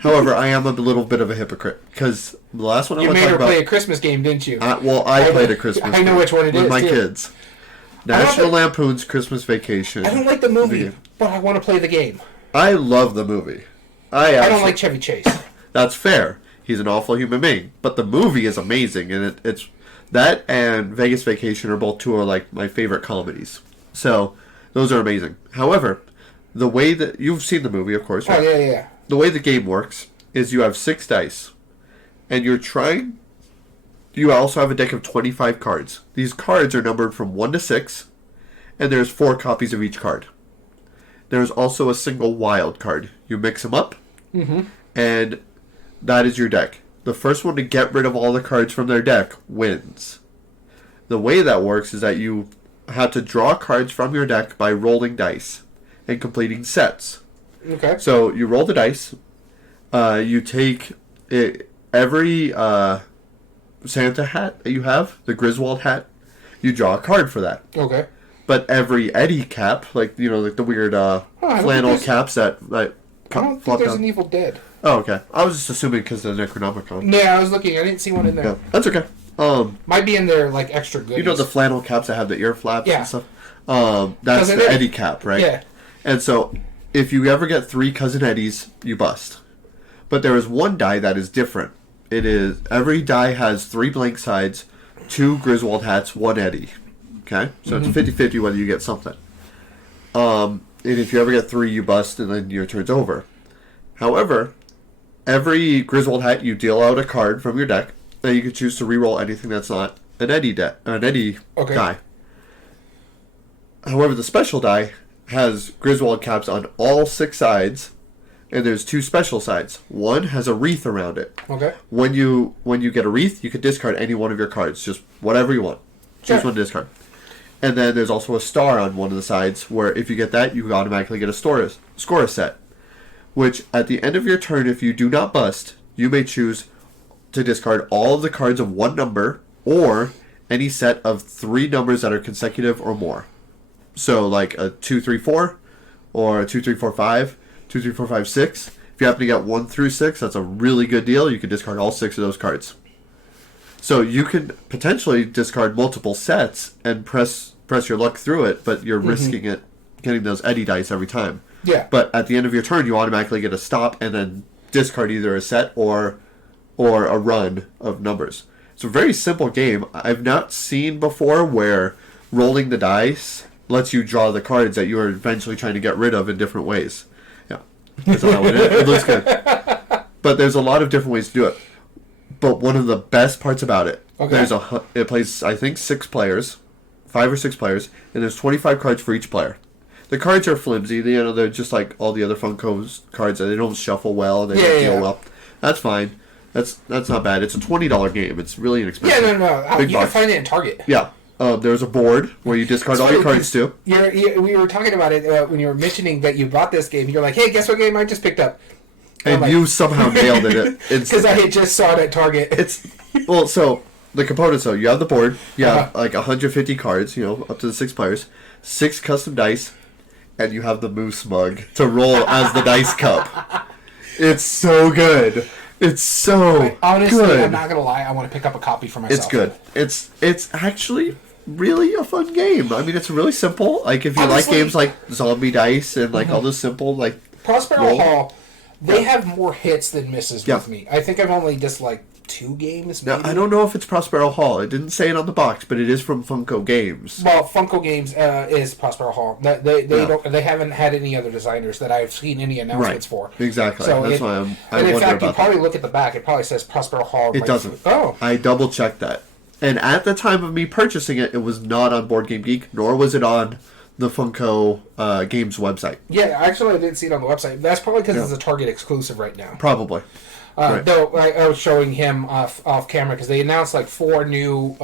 However, I am a little bit of a hypocrite, because the last one I want to talk about... You made her play a Christmas game, didn't you? I played a Christmas game. I know which one it is, with my kids. National Lampoon's Christmas Vacation. I don't like the movie, but I want to play the game. I love the movie. I don't like Chevy Chase. That's fair. He's an awful human being. But the movie is amazing, and it's... That and Vegas Vacation are both two of like my favorite comedies. So, those are amazing. However, the way that... You've seen the movie, of course, right? Oh, yeah. The way the game works is you have 6 dice, and you're trying... You also have a deck of 25 cards. These cards are numbered from 1 to 6, and there's 4 copies of each card. There's also a single wild card. You mix them up, and that is your deck. The first one to get rid of all the cards from their deck wins. The way that works is that you have to draw cards from your deck by rolling dice and completing sets. Okay. So you roll the dice. You take every Santa hat that you have, the Griswold hat, you draw a card for that. Okay. But every Eddie cap, like the weird flannel caps that I don't think there's an Evil Dead. Oh, okay. I was just assuming because of the Necronomicon. Yeah, I was looking. I didn't see one in there. Yeah, that's okay. Might be in there like extra goodies. You know the flannel caps that have the ear flaps and stuff? That's the Eddie cap, right? Yeah. And so, if you ever get 3 Cousin Eddies, you bust. But there is one die that is different. It is... Every die has 3 blank sides, 2 Griswold hats, 1 Eddie. Okay? So it's 50-50 whether you get something. And if you ever get 3, you bust, and then your turn's over. However, every Griswold hat, you deal out a card from your deck, and you can choose to reroll anything that's not an Eddie die. However, the special die has Griswold caps on all 6 sides, and there's 2 special sides. One has a wreath around it. Okay. When you get a wreath, you can discard any one of your cards, just whatever you want. Choose one to discard. And then there's also a star on one of the sides, where if you get that, you automatically get a score set. Which, at the end of your turn, if you do not bust, you may choose to discard all of the cards of one number, or any set of 3 numbers that are consecutive or more. So, like a 2, 3, 4, or a 2, 3, 4, 5, 2, 3, 4, 5, 6. If you happen to get 1 through 6, that's a really good deal. You can discard all 6 of those cards. So you can potentially discard multiple sets and press your luck through it, but you're risking it getting those Eddie dice every time. Yeah. But at the end of your turn, you automatically get a stop and then discard either a set or a run of numbers. It's a very simple game. I've not seen before where rolling the dice lets you draw the cards that you are eventually trying to get rid of in different ways. Yeah. That's how it looks good. But there's a lot of different ways to do it. But one of the best parts about it, it plays, I think, 6 players, 5 or 6 players, and there's 25 cards for each player. The cards are flimsy. They're just like all the other Funko cards. They don't shuffle well. They don't deal well. That's fine. That's not bad. It's a $20 game. It's really inexpensive. Yeah, no. You can find it in Target. Yeah. There's a board where you discard all your cards to. We were talking about it when you were mentioning that you bought this game. You're like, hey, guess what game I just picked up? And you somehow nailed it. Because I had just saw it at Target. So the components, though, you have the board. You have like 150 cards, up to the 6 players. 6 custom dice. And you have the moose mug to roll as the dice cup. It's so good. It's so honestly, good. I'm not going to lie. I want to pick up a copy for myself. It's good. It's actually really a fun game. I mean, it's really simple. Like, if you like games like Zombie Dice and all those simple, Prospero Hall, they have more hits than misses with me. I think I've only disliked 2 games, maybe. Now, I don't know if it's Prospero Hall. It didn't say it on the box, but it is from Funko Games. Well, Funko Games is Prospero Hall. They haven't had any other designers that I've seen any announcements for. Exactly. So that's why I wonder about that. In fact, you probably look at the back. It probably says Prospero Hall. It doesn't. Oh. I double-checked that. And at the time of me purchasing it, it was not on Board Game Geek, nor was it on the Funko Games website. Yeah, actually, I didn't see it on the website. That's probably because it's a Target exclusive right now. Probably. Though I was showing him off camera because they announced 4 new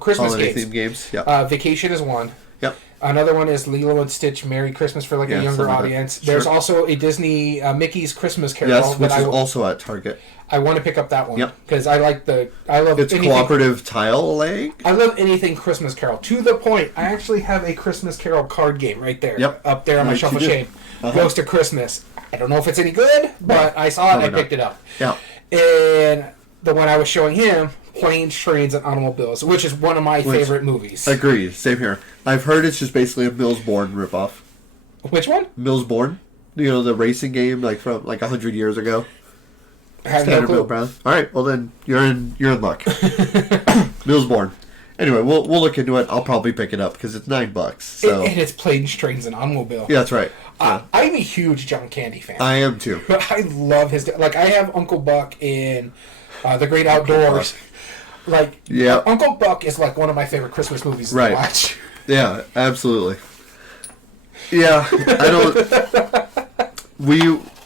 Christmas holiday-themed games. Yeah. Vacation is one. Yep. Another one is Lilo and Stitch Merry Christmas for a younger audience. Sure. There's also a Disney Mickey's Christmas Carol. Yes, which is also at Target. I want to pick up that one. Yep. Because I love it's cooperative tile laying. I love anything Christmas Carol. To the point, I actually have a Christmas Carol card game right there. Yep. Up there on my shelf of shame. Goes to Christmas. I don't know if it's any good, but I saw it and I picked it up. Yeah. And the one I was showing him, Planes, Trains, and Automobiles, which is one of my favorite movies. Agreed. Same here. I've heard it's just basically a Mills Bourne ripoff. Which one? Mills Bourne. The racing game from 100 years ago. I have no clue. All right. Well, then you're in luck. Mills Bourne. Anyway, we'll look into it. I'll probably pick it up because it's $9. So. And it's Planes, Trains, and Automobile. Yeah, that's right. Yeah. I'm a huge John Candy fan. I am too. I love his. I have Uncle Buck in The Great Outdoors. Uncle Buck is one of my favorite Christmas movies to watch. Yeah, absolutely. Yeah, I don't.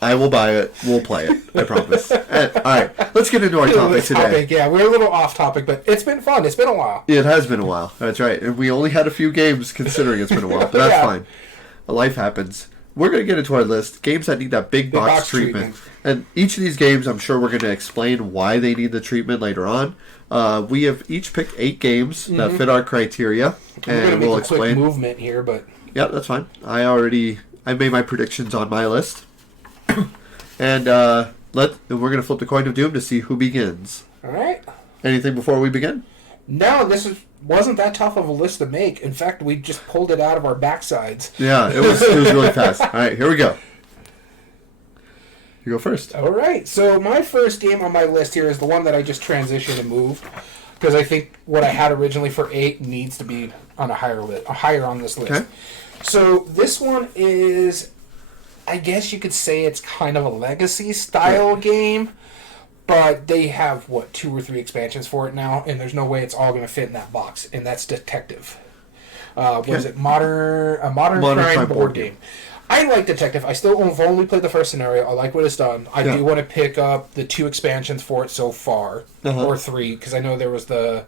I will buy it. We'll play it. I promise. All right, let's get into our topic today. Yeah, we're a little off topic, but it's been fun. It's been a while. Yeah, it has been a while. That's right. And we only had a few games considering it's been a while, but that's fine. Life happens. We're going to get into our list. Games that need that big box treatment. And each of these games, I'm sure we're going to explain why they need the treatment later on. We have each picked 8 games that fit our criteria. And we'll explain. Quick movement here, but... Yeah, that's fine. I made my predictions on my list. And we're going to flip the coin of doom to see who begins. All right. Anything before we begin? No, wasn't that tough of a list to make. In fact, we just pulled it out of our backsides. Yeah, it was really fast. All right, here we go. You go first. All right. So my first game on my list here is the one that I just transitioned and moved because I think what I had originally for 8 needs to be on higher on this list. Okay. So this one is, I guess you could say it's kind of a legacy style game. But they have, 2 or 3 expansions for it now, and there's no way it's all going to fit in that box, and that's Detective. What is it? Modern crime board game. I like Detective. I still have only played the first scenario. I like what it's done. I do want to pick up the 2 expansions for it so far, or 3, because I know there was the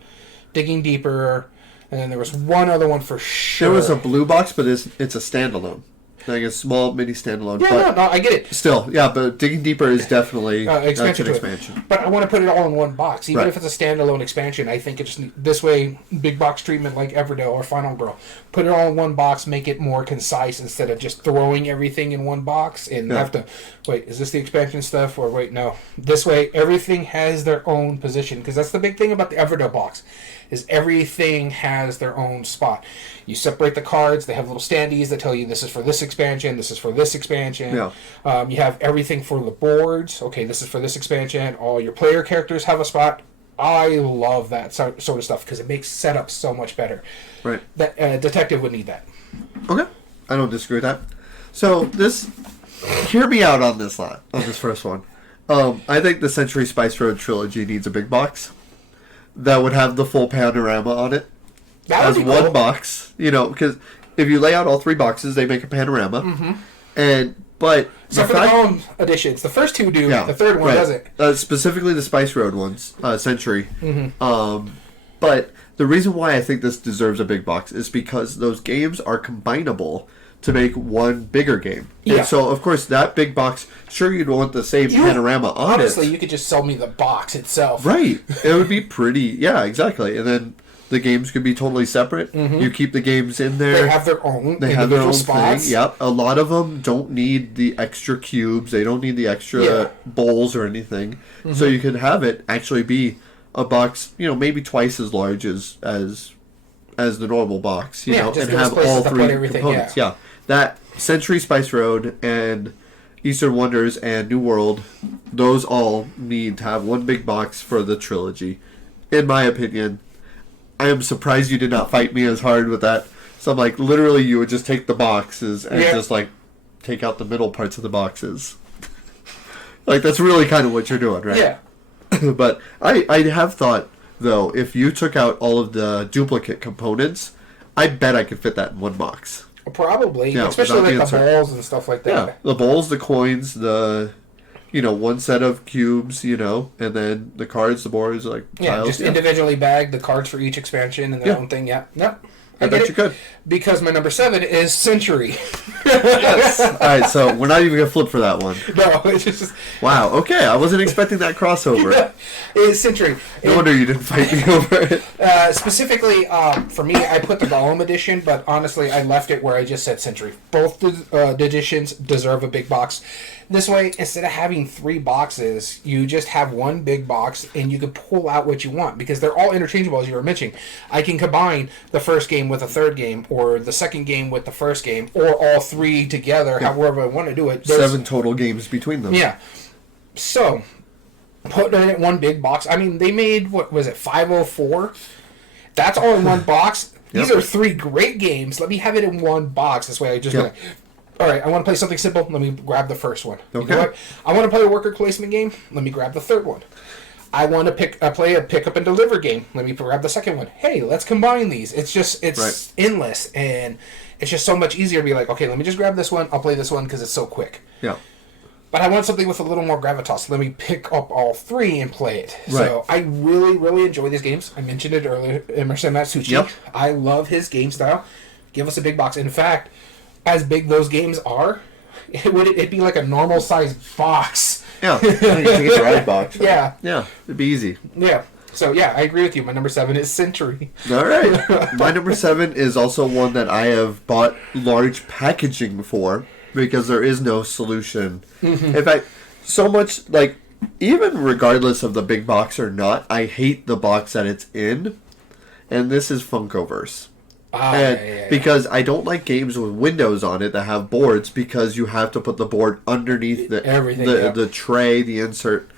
Digging Deeper, and then there was one other one for sure. There was a blue box, but it's a standalone. Like a small mini standalone. Yeah, no, I get it. Still, yeah, but Digging Deeper is definitely an expansion. But I want to put it all in one box. Even if it's a standalone expansion, I think it's this way, big box treatment like Everdell or Final Girl. Put it all in one box, make it more concise instead of just throwing everything in one box and have to, wait, is this the expansion stuff? Or wait, no. This way, everything has their own position. Because that's the big thing about the Everdell box, is everything has their own spot. You separate the cards. They have little standees that tell you this is for this expansion, this is for this expansion. Yeah. You have everything for the boards. Okay, this is for this expansion. All your player characters have a spot. I love that sort of stuff because it makes setup so much better. Right. That Detective would need that. Okay. I don't disagree with that. So hear me out on this first one. I think the Century Spice Road trilogy needs a big box that would have the full panorama on it. As one box, because if you lay out all 3 boxes, they make a panorama. Mm-hmm. But except for the home editions, the first two do. Yeah, the third one doesn't. Specifically the Spice Road ones, Century. But the reason why I think this deserves a big box is because those games are combinable to make one bigger game. Yeah. And so, of course, that big box, sure, you'd want the same panorama on it. Honestly, you could just sell me the box itself. Right. It would be pretty... Yeah, exactly. And then the games could be totally separate. You keep the games in there. They have their own spots. Thing. Yep. A lot of them don't need the extra cubes. They don't need the extra bowls or anything. So you could have it actually be a box, maybe twice as large as the normal box, you know, and have all three components. Yeah. That Century, Spice Road, and Eastern Wonders and New World, those all need to have one big box for the trilogy. In my opinion, I am surprised you did not fight me as hard with that. So I'm like, literally, you would just take the boxes and just like take out the middle parts of the boxes. Like, that's really kind of what you're doing, right? Yeah. But I have thought, though, if you took out all of the duplicate components, I bet I could fit that in one box. Probably, especially like the bowls and stuff like that. Yeah, the bowls, the coins, the one set of cubes, and then the cards, the boards, like tiles. Just individually bagged the cards for each expansion and their own thing. Yeah, yep. I bet you could. Because my number 7 is Century. Yes. All right, so we're not even going to flip for that one. No, it's just... Wow, okay. I wasn't expecting that crossover. It's Century. No wonder you didn't fight me over it. Specifically, for me, I put the Gollum edition, but honestly, I left it where I just said Century. Both the editions deserve a big box. This way, instead of having 3 boxes, you just have one big box, and you can pull out what you want, because they're all interchangeable, as you were mentioning. I can combine the first game with the third game, or the second game with the first game, or all 3 together, however I want to do it. There's 7 total games between them. Yeah. So, put it in one big box. I mean, they made, 504? That's all in one box. These are 3 great games. Let me have it in one box. This way I just... All right, I want to play something simple. Let me grab the first one. Okay. You know what? I want to play a worker placement game. Let me grab the third one. I want to play a pick up and deliver game. Let me grab the second one. Hey, let's combine these. It's endless, and it's just so much easier to be like, okay, let me just grab this one. I'll play this one because it's so quick. Yeah. But I want something with a little more gravitas. Let me pick up all 3 and play it. Right. So I really, really enjoy these games. I mentioned it earlier. Emerson Matsuchi. Yep. I love his game style. Give us a big box. In fact, as big those games are, it'd be like a normal sized box. Yeah, you can get the right box. Right? Yeah, it'd be easy. Yeah, so I agree with you. My number 7 is Century. All right, my number 7 is also one that I have bought large packaging for because there is no solution. In fact, so much like even regardless of the big box or not, I hate the box that it's in, and this is Funkoverse. Because I don't like games with windows on it that have boards because you have to put the board underneath the tray, the insert,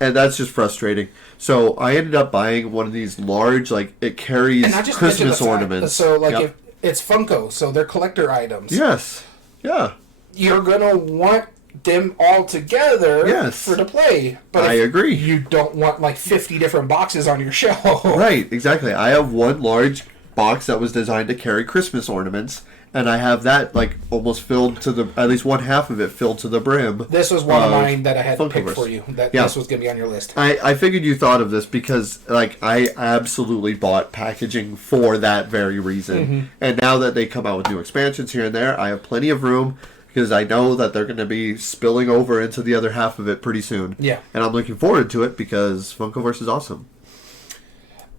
and that's just frustrating. So I ended up buying one of these large, like it carries Christmas ornaments. So if it's Funko, so they're collector items. Yes. Yeah. You're gonna want them all together for the play. But I agree. You don't want like 50 different boxes on your shelf. Right. Exactly. I have one large box that was designed to carry Christmas ornaments, and I have that like almost filled to at least one half of it filled to the brim. This was one of mine that I had picked for you. This was going to be on your list. I figured you thought of this because like I absolutely bought packaging for that very reason. And now that they come out with new expansions here and there, I have plenty of room because I know that they're going to be spilling over into the other half of it pretty soon. Yeah. And I'm looking forward to it because Funkoverse is awesome.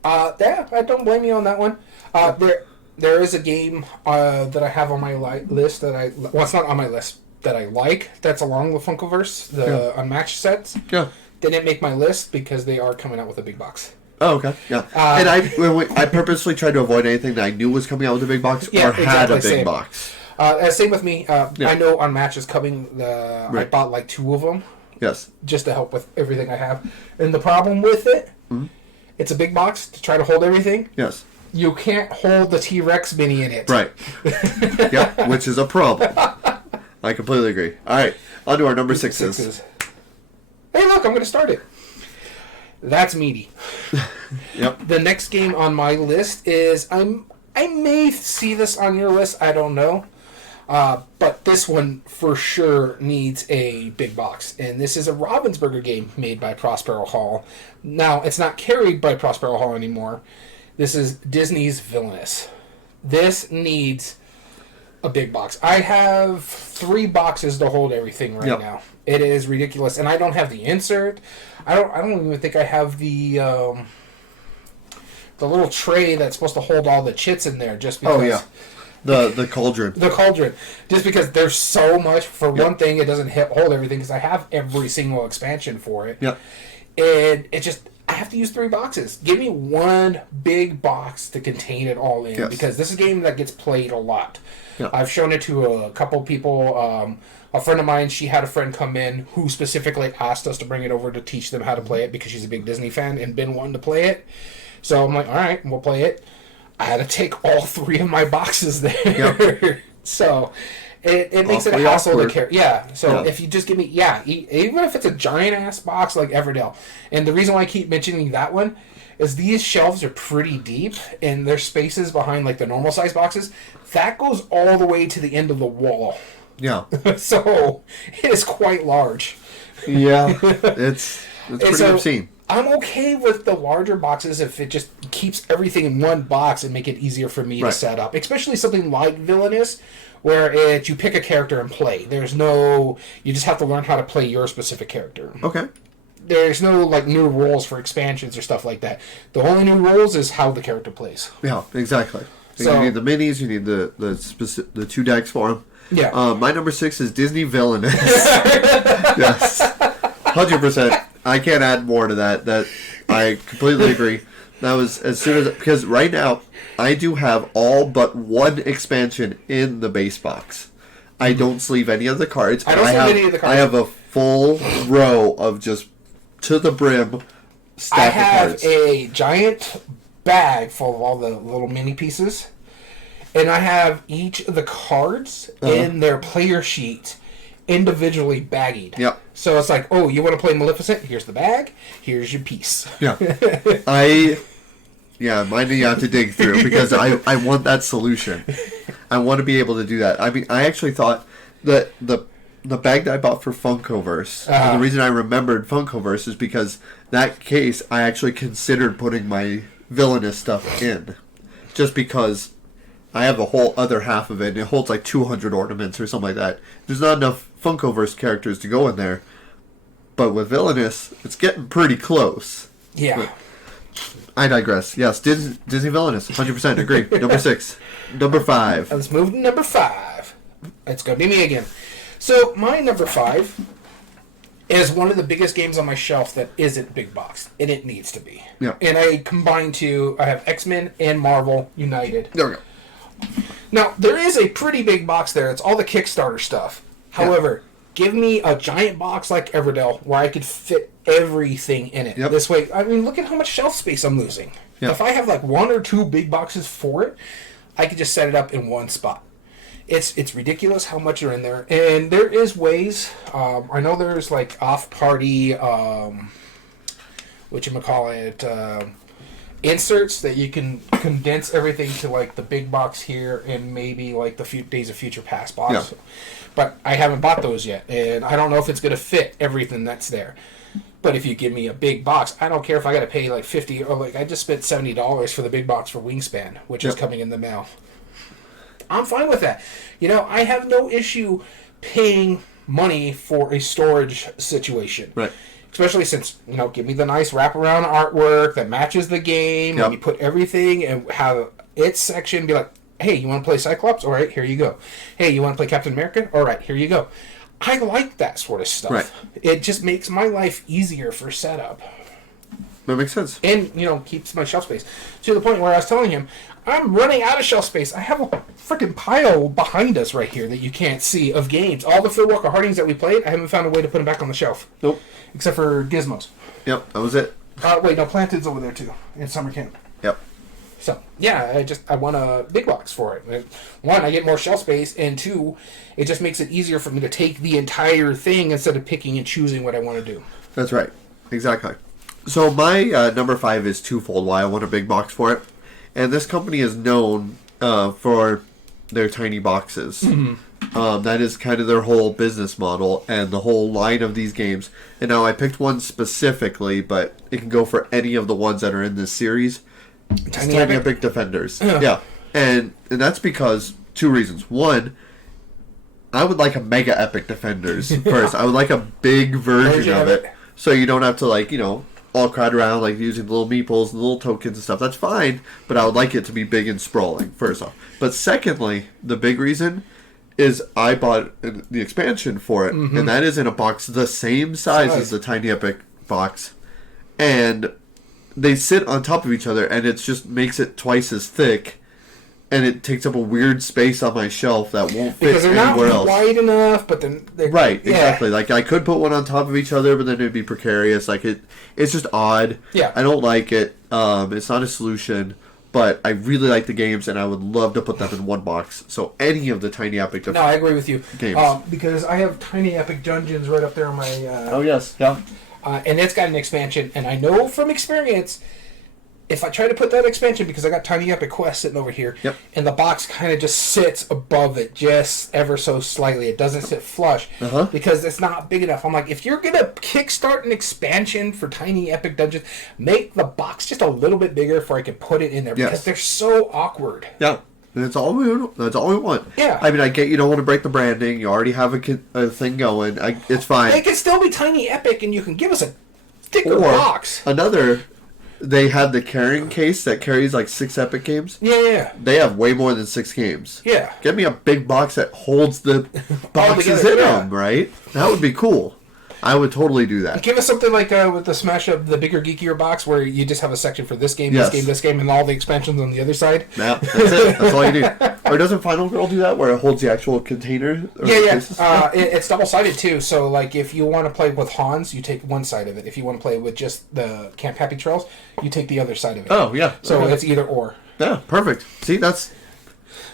I don't blame you on that one. There is a game that I have on my list that it's not on my list that I like. That's along with Funkoverse, the Unmatched sets. Yeah. They didn't make my list because they are coming out with a big box. Oh, okay. Yeah. And I purposely tried to avoid anything that I knew was coming out with a big box or had a big box. Same with me. I know Unmatched is coming. I bought like 2 of them. Yes. Just to help with everything I have. And the problem with it, it's a big box to try to hold everything. Yes. You can't hold the T-Rex mini in it. Right. Yep, which is a problem. I completely agree. All right, on to our number 6s. Hey, look, I'm going to start it. That's meaty. Yep. The next game on my list is I may see this on your list. I don't know. But this one for sure needs a big box. And this is a Ravensburger game made by Prospero Hall. Now, it's not carried by Prospero Hall anymore. This is Disney's Villainous. This needs a big box. I have 3 boxes to hold everything right now. It is ridiculous. And I don't have the insert. I don't even think I have the little tray that's supposed to hold all the chits in there just because... Oh, yeah. The cauldron. The cauldron. Just because there's so much. For one thing, it doesn't hold everything because I have every single expansion for it. Yep. And it just... I have to use 3 boxes. Give me one big box to contain it all in because this is a game that gets played a lot. Yep. I've shown it to a couple people. A friend of mine, she had a friend come in who specifically asked us to bring it over to teach them how to play it because she's a big Disney fan and been wanting to play it. So I'm like, all right, we'll play it. I had to take all 3 of my boxes there. Yep. So it makes it a hassle to carry. Yeah. So if you just give me, even if it's a giant ass box like Everdell. And the reason why I keep mentioning that one is these shelves are pretty deep and there's spaces behind like the normal size boxes. That goes all the way to the end of the wall. Yeah. So it is quite large. Yeah. It's pretty obscene. I'm okay with the larger boxes if it just keeps everything in one box and make it easier for me to set up. Especially something like Villainous, where you pick a character and play. You just have to learn how to play your specific character. Okay. There's no like new rules for expansions or stuff like that. The only new rules is how the character plays. Yeah, exactly. So you need the minis, you need the 2 decks for them. Yeah. My number 6 is Disney Villainous. Yes. 100%. I can't add more to that. That I completely agree. That was as soon as because right now I do have all but 1 expansion in the base box. I don't sleeve any of the cards. I don't sleeve any of the cards. I have a full row of just to the brim stack of cards. I have a giant bag full of all the little mini pieces, and I have each of the cards in their player sheet individually baggied. Yep. So it's like, oh, you want to play Maleficent? Here's the bag. Here's your piece. Yeah. Mine you have to dig through because I want that solution. I want to be able to do that. I mean, I actually thought that the bag that I bought for Funkoverse, and the reason I remembered Funkoverse is because that case I actually considered putting my Villainous stuff in. Just because I have a whole other half of it, and it holds like 200 ornaments or something like that. There's not enough Funkoverse characters to go in there. But with Villainous, it's getting pretty close. Yeah. But I digress. Yes, Disney Villainous, 100% agree. Number 6. Number 5. Let's move to number 5. It's going to be me again. So, my number 5 is one of the biggest games on my shelf that isn't big box, and it needs to be. Yeah. And I combine 2. I have X-Men and Marvel United. There we go. Now, there is a pretty big box there. It's all the Kickstarter stuff. However, give me a giant box like Everdell where I could fit everything in it. Yep. This way, I mean, look at how much shelf space I'm losing. Yep. If I have like 1 or 2 big boxes for it, I could just set it up in one spot. It's ridiculous how much are in there. And there is ways. I know there's like off-party, inserts that you can condense everything to like the big box here and maybe like the Days of Future Past box. Yeah. But I haven't bought those yet, and I don't know if it's going to fit everything that's there. But if you give me a big box, I don't care if I got to pay like $50 or like I just spent $70 for the big box for Wingspan, which is coming in the mail. I'm fine with that. I have no issue paying money for a storage situation. Right. Especially since, give me the nice wraparound artwork that matches the game. Yep. And you put everything and have its section be like, hey, you want to play Cyclops? All right, here you go. Hey, you want to play Captain America? All right, here you go. I like that sort of stuff. Right. It just makes my life easier for setup. That makes sense. And, keeps my shelf space. To the point where I was telling him, I'm running out of shelf space. I have a freaking pile behind us right here that you can't see of games. All the Phil Walker Hardings that we played, I haven't found a way to put them back on the shelf. Nope. Except for Gizmos. Yep, that was it. Wait, no, Planted's over there too, in summer camp. Yep. So, yeah, I want a big box for it. 1, I get more shelf space, and 2, it just makes it easier for me to take the entire thing instead of picking and choosing what I want to do. That's right. Exactly. So my number 5 is twofold why I want a big box for it. And this company is known for their tiny boxes. Mm-hmm. That is kind of their whole business model and the whole line of these games. And now I picked one specifically, but it can go for any of the ones that are in this series. Tiny Epic Defenders. Yeah. And that's because 2 reasons. One, I would like a Mega Epic Defenders first. I would like a big version of it. So you don't have to, like, all crowd around, like, using the little meeples and the little tokens and stuff. That's fine, but I would like it to be big and sprawling, first off. But secondly, the big reason is I bought the expansion for it, and that is in a box the same size as the Tiny Epic box. And they sit on top of each other, and it just makes it twice as thick. And it takes up a weird space on my shelf that won't fit because they're anywhere not wide enough, but then right, exactly. Like I could put one on top of each other, but then it'd be precarious. Like it's just odd. Yeah, I don't like it. It's not a solution, but I really like the games, and I would love to put them in one box. So any of the Tiny Epic. No, I agree with you. Games. Because I have Tiny Epic Dungeons right up there on my. Oh yes, yeah. And it's got an expansion, and I know from experience, if I try to put that expansion, because I got Tiny Epic Quest sitting over here, and the box kind of just sits above it just ever so slightly. It doesn't sit flush because it's not big enough. I'm like, if you're going to kickstart an expansion for Tiny Epic Dungeons, make the box just a little bit bigger before I can put it in there, because they're so awkward. Yeah. That's all we want. Yeah. I mean, I get you don't want to break the branding. You already have a thing going. It's fine. They can still be Tiny Epic, and you can give us a thicker box. They have the carrying case that carries like 6 Epic games. Yeah. They have way more than 6 games. Yeah. Get me a big box that holds the boxes in them, right? That would be cool. I would totally do that. Give us something like with the Smash Up, the bigger, geekier box, where you just have a section for this game, this game, and all the expansions on the other side. Yeah, that's it. That's all you do. Or doesn't Final Girl do that, where it holds the actual container? It's double-sided, too. So, like, if you want to play with Hans, you take one side of it. If you want to play with just the Camp Happy Trails, you take the other side of it. Oh, yeah. So it's either or. Yeah, perfect. See, that's...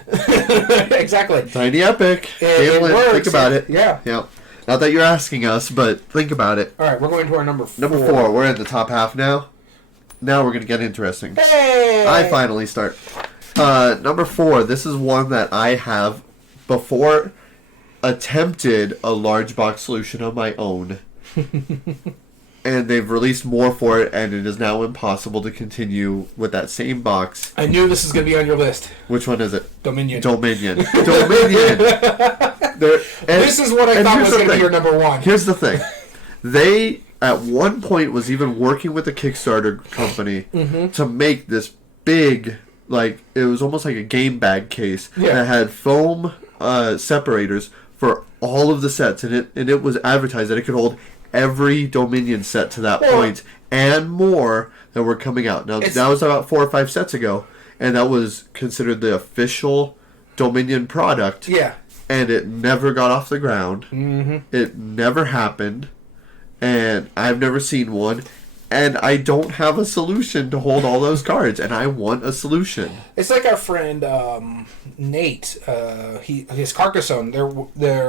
exactly. Tiny Epic. It works. Think about it. Yeah. Not that you're asking us, but think about it. All right, we're going to our number 4. Number 4. We're in the top half now. Now we're going to get interesting. Hey! I finally start. Number 4. This is one that I have before attempted a large box solution on my own. And they've released more for it, and it is now impossible to continue with that same box. I knew this was going to be on your list. Which one is it? Dominion. This is what I thought was going to be your number 1. Here's the thing. They, at one point, was even working with a Kickstarter company to make this big, like, it was almost like a game bag case that had foam separators for all of the sets, and it was advertised that it could hold every Dominion set to that point and more that were coming out. Now, that was about 4 or 5 sets ago, and that was considered the official Dominion product. Yeah. And it never got off the ground. It never happened. And I've never seen one. And I don't have a solution to hold all those cards. And I want a solution. It's like our friend Nate. His Carcassonne. There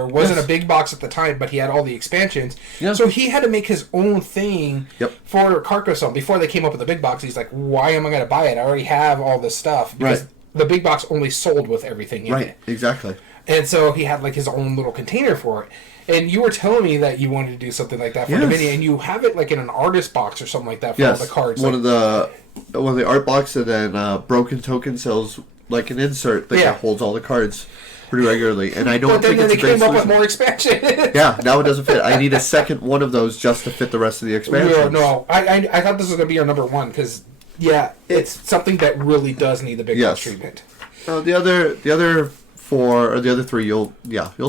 wasn't a big box at the time, but he had all the expansions. Yeah. So he had to make his own thing for Carcassonne. Before they came up with the big box, he's like, why am I going to buy it? I already have all this stuff. Because the big box only sold with everything in it. Right, exactly. And so he had like his own little container for it. And you were telling me that you wanted to do something like that for Dominion, and you have it like in an artist box or something like that for all the cards. One of the art box, and then Broken Token sells like an insert that holds all the cards pretty regularly. And I don't think it's a great solution. But then they came up with more expansion. Yeah, now it doesn't fit. I need a second one of those just to fit the rest of the expansion. No, I thought this was going to be your number 1 because it's something that really does need the big box treatment. The other 4 or the other 3, you'll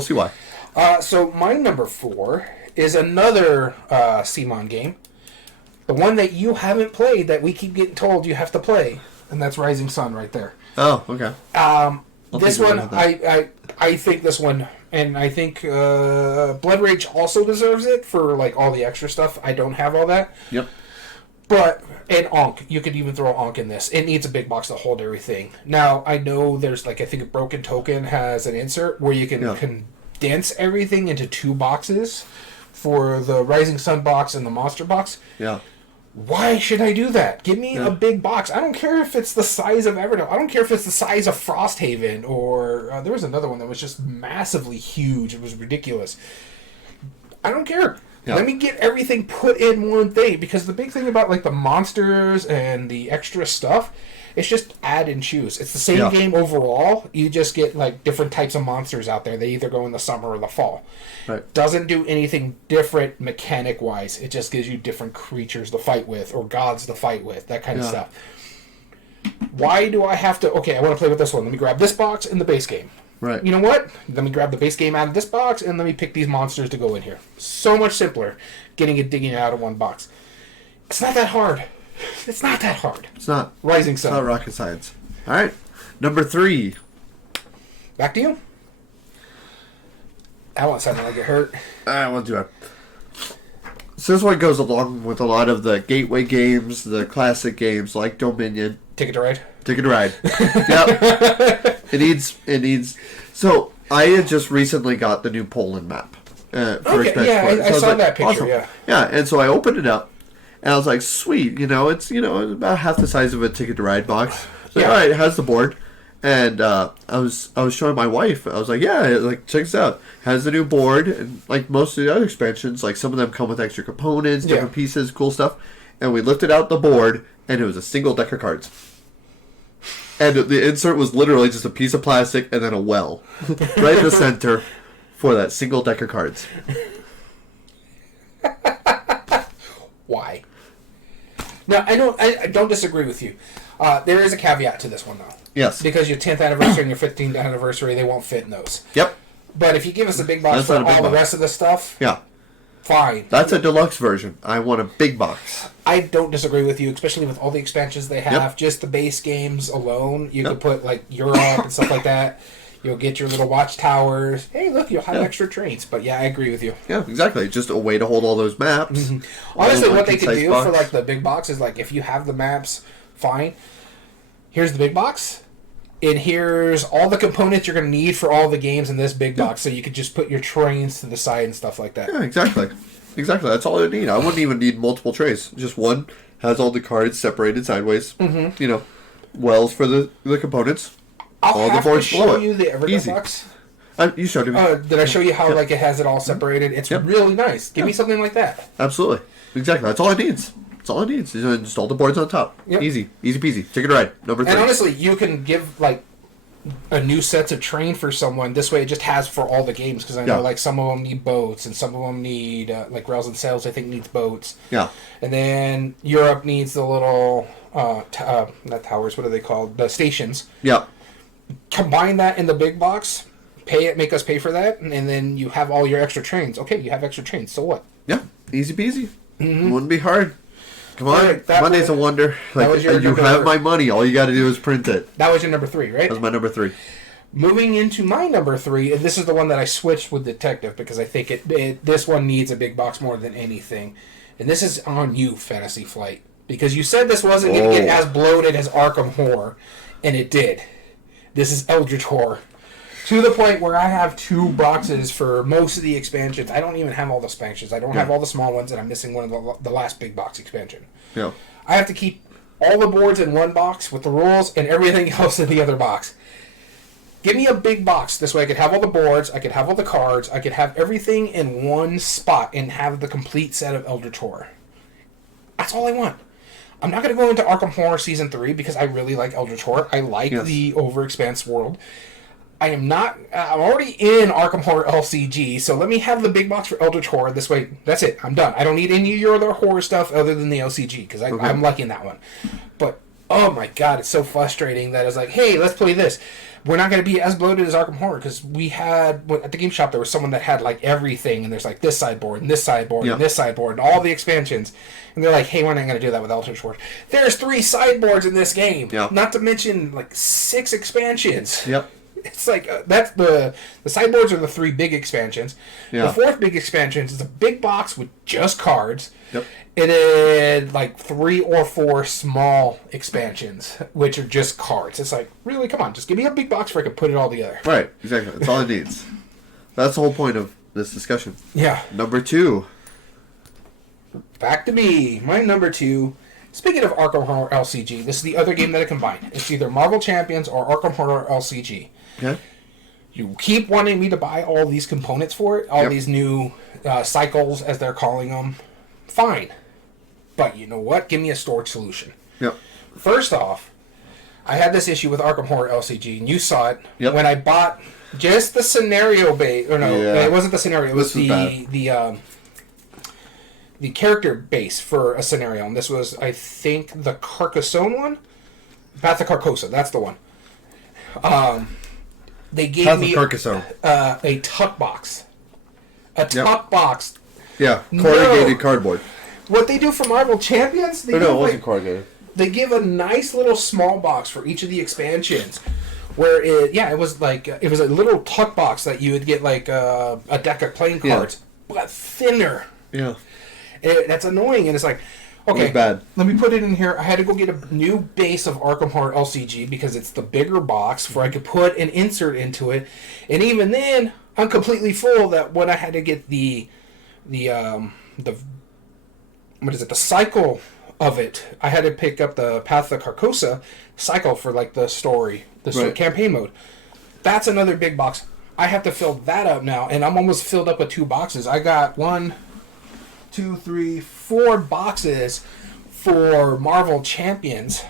see why. So my number 4 is another CMON game. The one that you haven't played that we keep getting told you have to play. And that's Rising Sun right there. Oh, okay. This one, I think this one, and I think Blood Rage also deserves it for like all the extra stuff. I don't have all that. Yep. But, and Ankh, you could even throw Ankh in this. It needs a big box to hold everything. Now, I know there's like, I think a Broken Token has an insert where you can condense everything into 2 boxes for the Rising Sun box and the Monster box. Yeah. Why should I do that? Give me a big box. I don't care if it's the size of Everdell. I don't care if it's the size of Frosthaven, or there was another one that was just massively huge. It was ridiculous. I don't care. Yeah. Let me get everything put in one thing, because the big thing about like the monsters and the extra stuff, it's just add and choose. It's the same game overall. You just get like different types of monsters out there. They either go in the summer or the fall. Right. Doesn't do anything different mechanic wise. It just gives you different creatures to fight with, or gods to fight with, that kind of stuff. Why do I have to? Okay, I want to play with this one. Let me grab this box in the base game. Right. You know what? Let me grab the base game out of this box, and let me pick these monsters to go in here. So much simpler digging it out of one box. It's not that hard. It's not that hard. It's not. Rising Sun. It's not rocket science. All right. Number 3. Back to you. I want something like it hurt. I won't do it. So this one goes along with a lot of the gateway games, the classic games like Dominion. Ticket to Ride. Ticket to Ride. Yep. It needs. So I had just recently got the new Poland map. Okay. Yeah, I saw that picture. Awesome. Yeah. Yeah, and so I opened it up, and I was like, sweet. It's about half the size of a Ticket to Ride box. So all right, it has the board. And I was showing my wife. I was like, yeah, like check this out. Has the new board, and like most of the other expansions, like some of them come with extra components, different pieces, cool stuff. And we lifted out the board, and it was a single deck of cards. And the insert was literally just a piece of plastic and then a well right in the center for that single deck of cards. Why? Now I don't disagree with you. There is a caveat to this one, though. Yes. Because your 10th anniversary and your 15th anniversary, they won't fit in those. Yep. But if you give us a big box for all the rest of the stuff, fine. That's a deluxe version. I want a big box. I don't disagree with you, especially with all the expansions they have. Yep. Just the base games alone, you could put like Europe and stuff like that. You'll get your little watchtowers. Hey, look, you'll have extra trains. But yeah, I agree with you. Yeah, exactly. Just a way to hold all those maps. Mm-hmm. Honestly, what they could do for like the big box is like if you have the maps, fine. Here's the big box. And here's all the components you're going to need for all the games in this big box, so you could just put your trains to the side and stuff like that. Yeah, exactly. Exactly. That's all I need. I wouldn't even need multiple trays. Just one has all the cards separated sideways. Mm-hmm. Wells for the components. All the boards below it. I'll show you the Everdell box. You showed me. Did I show you how like it has it all separated? It's really nice. Give me something like that. Absolutely. Exactly. That's all it needs. That's all it needs. Just all the boards on top. Yep. Easy peasy. Ticket to Ride. Number 3. And honestly, you can give like a new set of train for someone. This way, it just has for all the games. Because I know like some of them need boats, and some of them need like Rails and Sails. I think needs boats. Yeah. And then Europe needs the little not towers. What are they called? The stations. Yeah. Combine that in the big box. Make us pay for that, and then you have all your extra trains. Okay, you have extra trains. So what? Yeah. Easy peasy. Mm-hmm. Wouldn't be hard. Come on, Monday's a wonder. Like, you have my money. All you got to do is print it. That was your number 3, right? That was my number 3. Moving into my number 3, and this is the one that I switched with Detective because I think this one needs a big box more than anything. And this is on you, Fantasy Flight. Because you said this wasn't going to get as bloated as Arkham Horror, and it did. This is Eldritch Horror. To the point where I have 2 boxes for most of the expansions. I don't even have all the expansions. I don't have all the small ones, and I'm missing one of the last big box expansion. Yeah. I have to keep all the boards in one box with the rules and everything else in the other box. Give me a big box. This way I could have all the boards, I could have all the cards, I could have everything in one spot and have the complete set of Eldritch Horror. That's all I want. I'm not going to go into Arkham Horror Season 3 because I really like Eldritch Horror. I like the Overexpanse world. I'm already in Arkham Horror LCG, so let me have the big box for Eldritch Horror. This way, that's it. I'm done. I don't need any of your other horror stuff other than the LCG, because I'm liking that one. But, oh my god, it's so frustrating that it's like, hey, let's play this. We're not going to be as bloated as Arkham Horror, because we had, at the game shop, there was someone that had, like, everything, and there's, like, this sideboard, and this sideboard, and this sideboard, and all the expansions. And they're like, hey, we're not going to do that with Eldritch Horror. There's 3 sideboards in this game. Yep. Not to mention, like, 6 expansions. Yep. It's like, that's the sideboards are the 3 big expansions. Yeah. The 4th big expansion is a big box with just cards. Yep. And then, like, 3 or 4 small expansions, which are just cards. It's like, really, come on, just give me a big box where I can put it all together. Right, exactly. That's all it needs. That's the whole point of this discussion. Yeah. Number 2. Back to me. My number 2. Speaking of Arkham Horror LCG, this is the other game that I combined. It's either Marvel Champions or Arkham Horror LCG. Okay. You keep wanting me to buy all these components for it, all these new cycles, as they're calling them. Fine. But you know what? Give me a storage solution. Yep. First off, I had this issue with Arkham Horror LCG, and you saw it when I bought just the scenario base. Or no, it wasn't the scenario. It was the character base for a scenario, and this was, I think, the Carcassonne one? Path of Carcosa, that's the one. They gave me a tuck box. A tuck box. Yeah, corrugated cardboard. What they do for Marvel Champions... it wasn't corrugated. They give a nice little small box for each of the expansions. Where it was like... It was a little tuck box that you would get like a deck of playing cards. But thinner. Yeah. That's annoying, and it's like, okay, bad. Let me put it in here. I had to go get a new base of Arkham Horror LCG because it's the bigger box where I could put an insert into it, and even then, I'm completely full. That when I had to get the cycle of it, I had to pick up the Path of Carcosa cycle for like the story, campaign mode. That's another big box. I have to fill that up now, and I'm almost filled up with 2 boxes. I got 1, 2, 3, 4 boxes for Marvel Champions,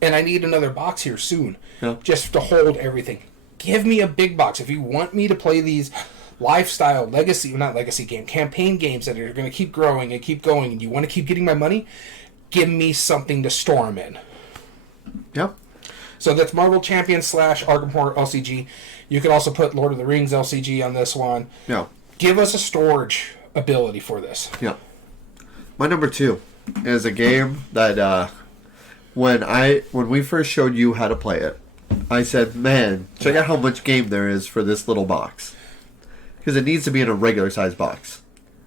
and I need another box here soon, just to hold everything. Give me a big box if you want me to play these lifestyle campaign games that are going to keep growing and keep going, and you want to keep getting my money. Give me something to store them in. Yep. So that's Marvel Champions / Arkham Horror LCG. You can also put Lord of the Rings LCG on this one. Yeah. Give us a storage ability for this. Yeah. My number 2 is a game that when we first showed you how to play it, I said, man, check out how much game there is for this little box. Because it needs to be in a regular size box.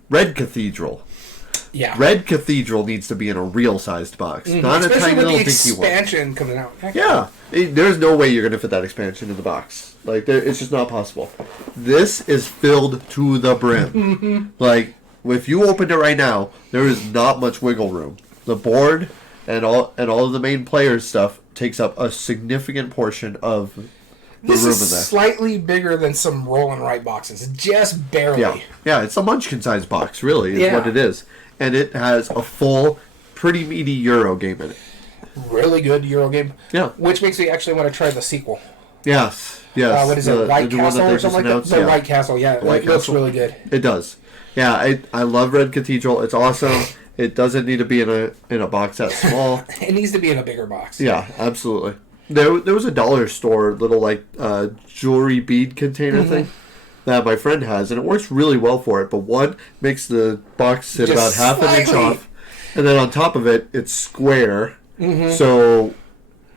Red Cathedral. Yeah. Red Cathedral needs to be in a real sized box. Not especially a tiny with little the dinky one. expansion coming out. Yeah. There's no way you're going to fit that expansion in the box. Like, it's just not possible. This is filled to the brim. Like, if you opened it right now, there is not much wiggle room. The board and all of the main players' stuff takes up a significant portion of the room in there. This is slightly bigger than some roll and write boxes. Just barely. Yeah, it's a munchkin-sized box, really, is what it is. And it has a full, pretty meaty Euro game in it. Really good Euro game. Yeah. Which makes me actually want to try the sequel. Yes. What is it, White Castle or something like that? The White Castle, yeah. It looks really good. It does. Yeah, I love Red Cathedral. It's awesome. It doesn't need to be in a box that small. It needs to be in a bigger box. Yeah, absolutely. There was a dollar store little jewelry bead container thing that my friend has, and it works really well for it. But one makes the box sit about half an inch off, and then on top of it, it's square. So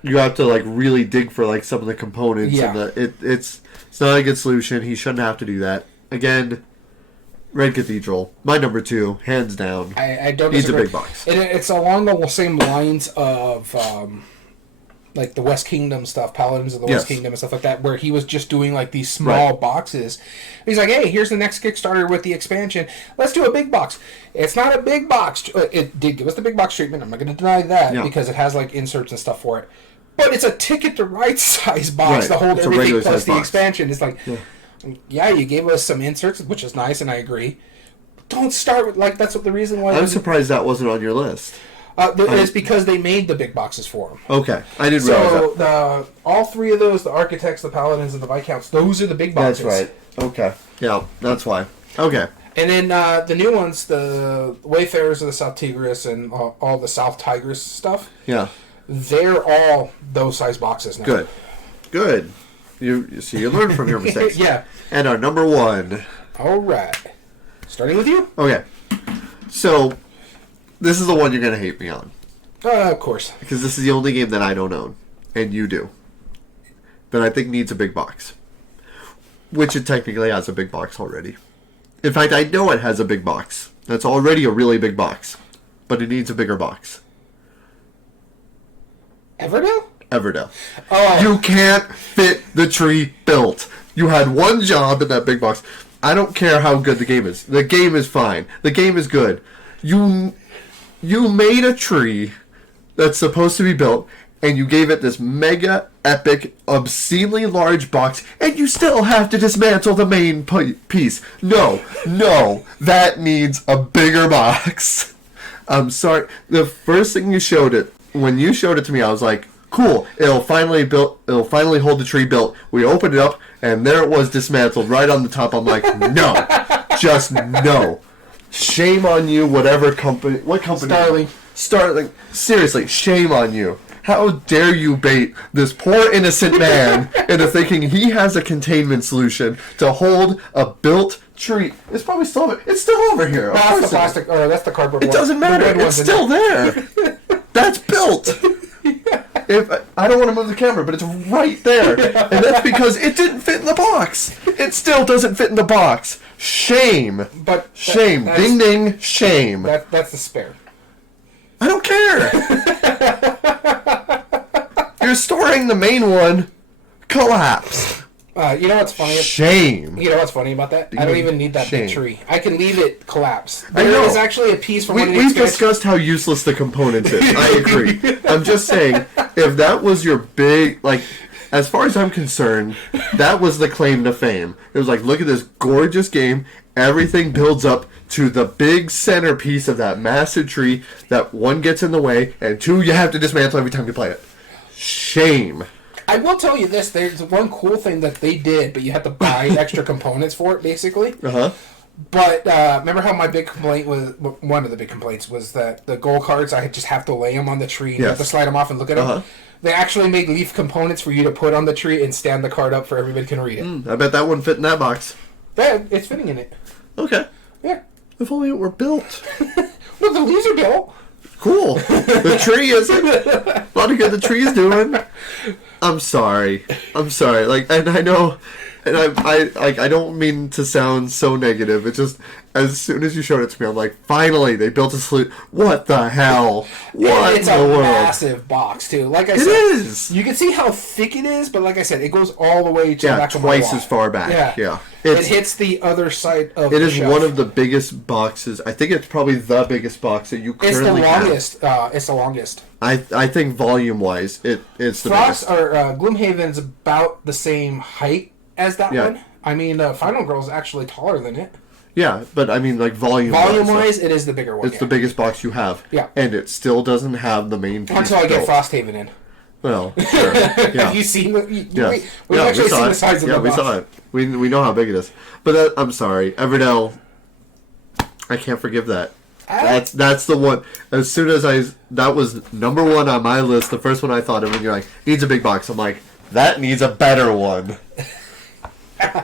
you have to really dig for some of the components. Yeah. And it's not a good solution. He shouldn't have to do that. Again, Red Cathedral, my number 2, hands down. I don't needs disagree. a big box. It's along the same lines of the West Kingdom stuff, Paladins of the West Kingdom and stuff like that, where he was just doing these small boxes. He's like, hey, here's the next Kickstarter with the expansion. Let's do a big box. It's not a big box. It did give us the big box treatment. I'm not going to deny that because it has inserts and stuff for it. But it's a Ticket to Ride size box to hold everything plus the expansion. It's yeah, you gave us some inserts, which is nice, and I agree. But don't start with that's what the reason why. I'm surprised that wasn't on your list. It's because they made the big boxes for them. Okay, I didn't realize that. So all 3 of those, the Architects, the Paladins, and the Viscounts, those are the big boxes. That's right. Okay. Yeah, that's why. Okay. And then the new ones, the Wayfarers of the South Tigris and all the South Tigris stuff. Yeah. They're all those size boxes now. Good. You see, you learn from your mistakes. Yeah. And our number 1. All right. Starting with you. Okay. So, this is the one you're going to hate me on. Of course. Because this is the only game that I don't own. And you do. That I think needs a big box. Which it technically has a big box already. In fact, I know it has a big box. That's already a really big box. But it needs a bigger box. Everdell? Everdell. Oh. You can't fit the tree built. You had one job in that big box. I don't care how good the game is. The game is fine. The game is good. You You made a tree that's supposed to be built, and you gave it this mega epic, obscenely large box, and you still have to dismantle the main piece. No, that needs a bigger box. I'm sorry. The first thing you showed it, when you showed it to me, I was like, cool, it'll finally hold the tree built. We opened it up, and there it was dismantled right on the top. I'm like, no, just no. Shame on you, whatever company. What company? Starling. Seriously, shame on you. How dare you bait this poor innocent man into thinking he has a containment solution to hold a built tree? It's probably still over. It's still over here. That's the plastic, or that's the cardboard. It doesn't matter. It's still there. That's built. If I don't want to move the camera, but it's right there, and that's because it didn't fit in the box. It still doesn't fit in the box. Shame. But shame. Ding ding. Shame. That's the spare. I don't care. You're storing the main one. Collapsed. You know what's funny? Shame. You know what's funny about that? I don't even need that big tree. I can leave it collapse. I know. There is actually a piece from one of the We've discussed how useless the component is. I agree. I'm just saying, if that was your big, like, as far as I'm concerned, that was the claim to fame. It was like, look at this gorgeous game. Everything builds up to the big centerpiece of that massive tree that one gets in the way, and two, you have to dismantle every time you play it. Shame. I will tell you this, there's one cool thing that they did, but you had to buy extra components for it, basically. Uh-huh. But remember how my big complaint was, one of the big complaints was that the goal cards, I just have to lay them on the tree and have to slide them off and look at them. They actually made leaf components for you to put on the tree and stand the card up for everybody can read it. I bet that wouldn't fit in that box. Yeah, it's fitting in it. Okay. Yeah. If only it were built. Well, the leaves are built. Cool. The tree isn't. A lot of good the tree's doing. I'm sorry. Like, and I know, and I don't mean to sound so negative. It's just, as soon as you showed it to me, I'm like, finally, they built a solution. What the hell? What it's in the world? It's a massive box, too. Like I said, it is. You can see how thick it is, but like I said, it goes all the way to the back of my twice wall. as far back. Yeah. It hits the other side of the It is shelf. one of the biggest boxes. I think it's probably the biggest box that you currently have. It's the longest. I think volume-wise, it's the Frost biggest. or Gloomhaven's about the same height as that one. I mean, Final Girl's actually taller than it. Yeah, but I mean, like, volume-wise, it is the bigger one. It's the biggest box you have. Yeah. And it still doesn't have the main piece until I get Frosthaven in. Well, sure. Yeah. Have you seen the... We've actually seen the size of the box. Yeah, we saw it. We know how big it is. But I'm sorry. Everdell, I can't forgive that. That's the one. As soon as that was number one on my list, the first one I thought of when you're like, needs a big box. I'm like, that needs a better one.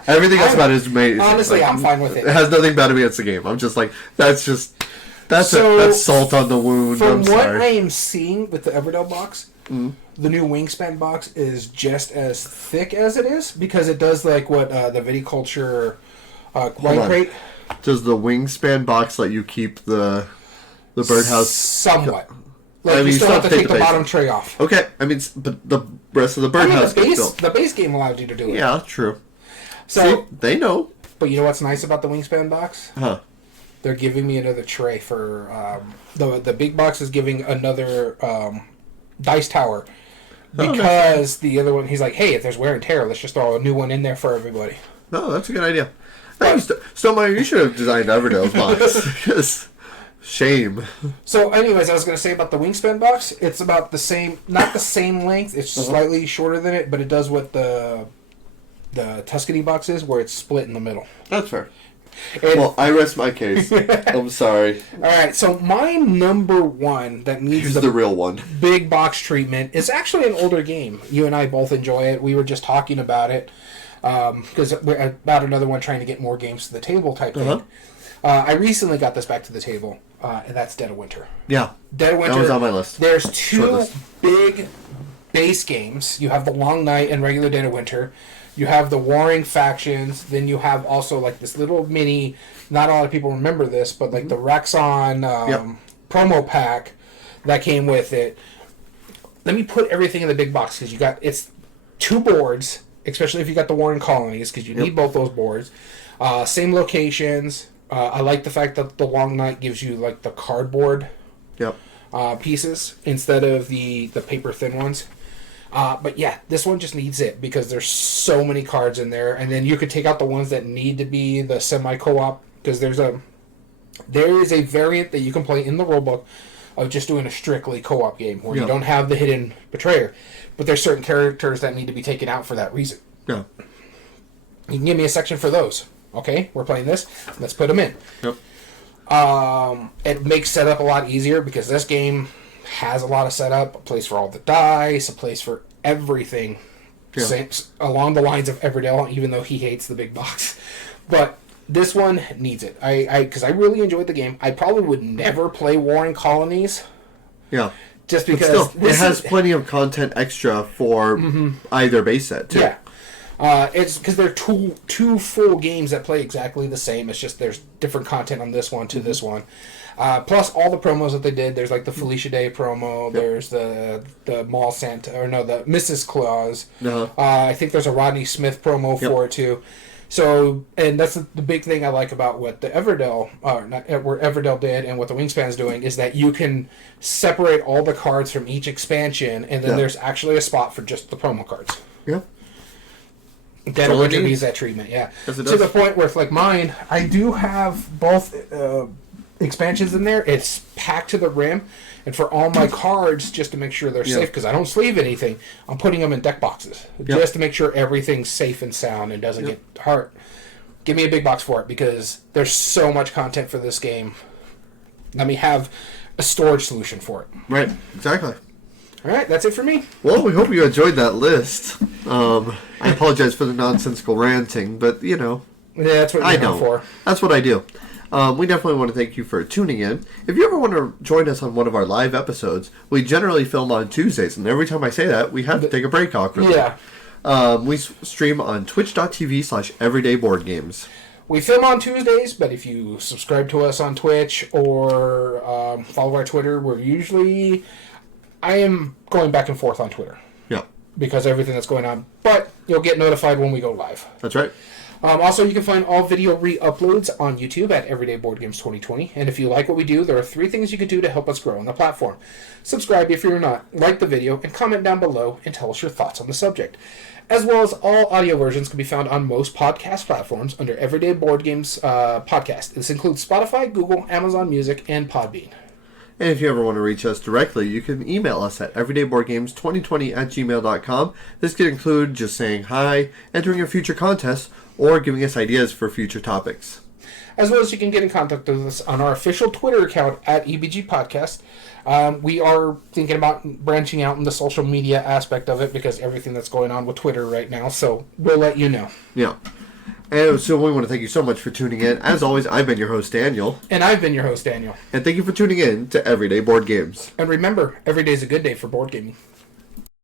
Everything else about it is made. Honestly, like, I'm fine with it. It has nothing bad against the game. I'm just like, that's salt on the wound. From what I am seeing with the Everdell box, the new Wingspan box is just as thick as it is because it does like what the Viticulture wine crate. Does the Wingspan box let you keep the birdhouse? Somewhat. Like, you still have to take the bottom tray off. Okay, I mean, but the rest of the birdhouse gets built. The base game allowed you to do it. Yeah, true. So see, they know. But you know what's nice about the Wingspan box? Huh. They're giving me another tray for the big box is giving another dice tower because the other one, he's like, hey, if there's wear and tear, let's just throw a new one in there for everybody. No, that's a good idea. Hey, Stonemeyer, you should have designed Everdell's box. Because shame. So, anyways, I was going to say about the Wingspan box, it's about the same, not the same length, it's slightly shorter than it, but it does what the Tuscany box is, where it's split in the middle. That's fair. And, well, I rest my case. I'm sorry. Alright, so my number one that needs the real one. Big box treatment is actually an older game. You and I both enjoy it. We were just talking about it. Because we're about another one trying to get more games to the table type thing. I recently got this back to the table, and that's Dead of Winter. Yeah. Dead of Winter. That was on my list. There's two big base games. You have the Long Night and regular Dead of Winter. You have the Warring Factions. Then you have also like this little mini, not a lot of people remember this, but like the Rexon promo pack that came with it. Let me put everything in the big box because it's 2 boards, especially if you got the Warring Colonies because you need both those boards. Same locations. I like the fact that the Long Night gives you like the cardboard Yep. Pieces instead of the paper thin ones. But yeah, this one just needs it because there's so many cards in there, and then you could take out the ones that need to be the semi co-op because there is a variant that you can play in the rulebook of just doing a strictly co-op game where you don't have the hidden betrayer, but there's certain characters that need to be taken out for that reason. Yeah. You can give me a section for those. Okay, we're playing this. Let's put them in. Yep. It makes setup a lot easier because this game has a lot of setup, a place for all the dice, a place for everything, along the lines of Everdell, even though he hates the big box. But this one needs it. Because I really enjoyed the game. I probably would never play Warring Colonies. Yeah. Just because still, it has plenty of content extra for either base set too. Yeah. It's because they're two full games that play exactly the same. It's just there's different content on this one to this one. Plus all the promos that they did. There's like the Felicia Day promo. Yep. There's the Mall Santa, or no, the Mrs. Claus. Uh-huh. I think there's a Rodney Smith promo for it too. So, and that's the big thing I like about what the Everdell, where Everdell did and what the Wingspan's doing is that you can separate all the cards from each expansion, and then there's actually a spot for just the promo cards. Yeah. Dead Winter needs that treatment, yeah. To the point where, like mine, I do have both expansions in there. It's packed to the rim, and for all my cards, just to make sure they're safe, because I don't sleeve anything, I'm putting them in deck boxes, just to make sure everything's safe and sound and doesn't get hurt. Give me a big box for it, because there's so much content for this game. Let me have a storage solution for it. Right, exactly. All right, that's it for me. Well, we hope you enjoyed that list. I apologize for the nonsensical ranting, but, you know. Yeah, that's what you're known for. That's what I do. We definitely want to thank you for tuning in. If you ever want to join us on one of our live episodes, we generally film on Tuesdays, and every time I say that, we have to take a break awkwardly. Yeah. We stream on twitch.tv/everydayboardgames. We film on Tuesdays, but if you subscribe to us on Twitch or follow our Twitter, we're usually... I am going back and forth on Twitter. Yeah. Because of everything that's going on. But you'll get notified when we go live. That's right. Also, you can find all video re-uploads on YouTube at Everyday Board Games 2020. And if you like what we do, there are 3 things you can do to help us grow on the platform. Subscribe if you're not, like the video, and comment down below and tell us your thoughts on the subject. As well as all audio versions can be found on most podcast platforms under Everyday Board Games Podcast. This includes Spotify, Google, Amazon Music, and Podbean. And if you ever want to reach us directly, you can email us at everydayboardgames2020@gmail.com. This could include just saying hi, entering a future contest, or giving us ideas for future topics. As well as you can get in contact with us on our official Twitter account at EBG Podcast. We are thinking about branching out in the social media aspect of it because everything that's going on with Twitter right now, so we'll let you know. Yeah. And so we want to thank you so much for tuning in. As always, I've been your host, Daniel. And I've been your host, Daniel. And thank you for tuning in to Everyday Board Games. And remember, every day's a good day for board gaming.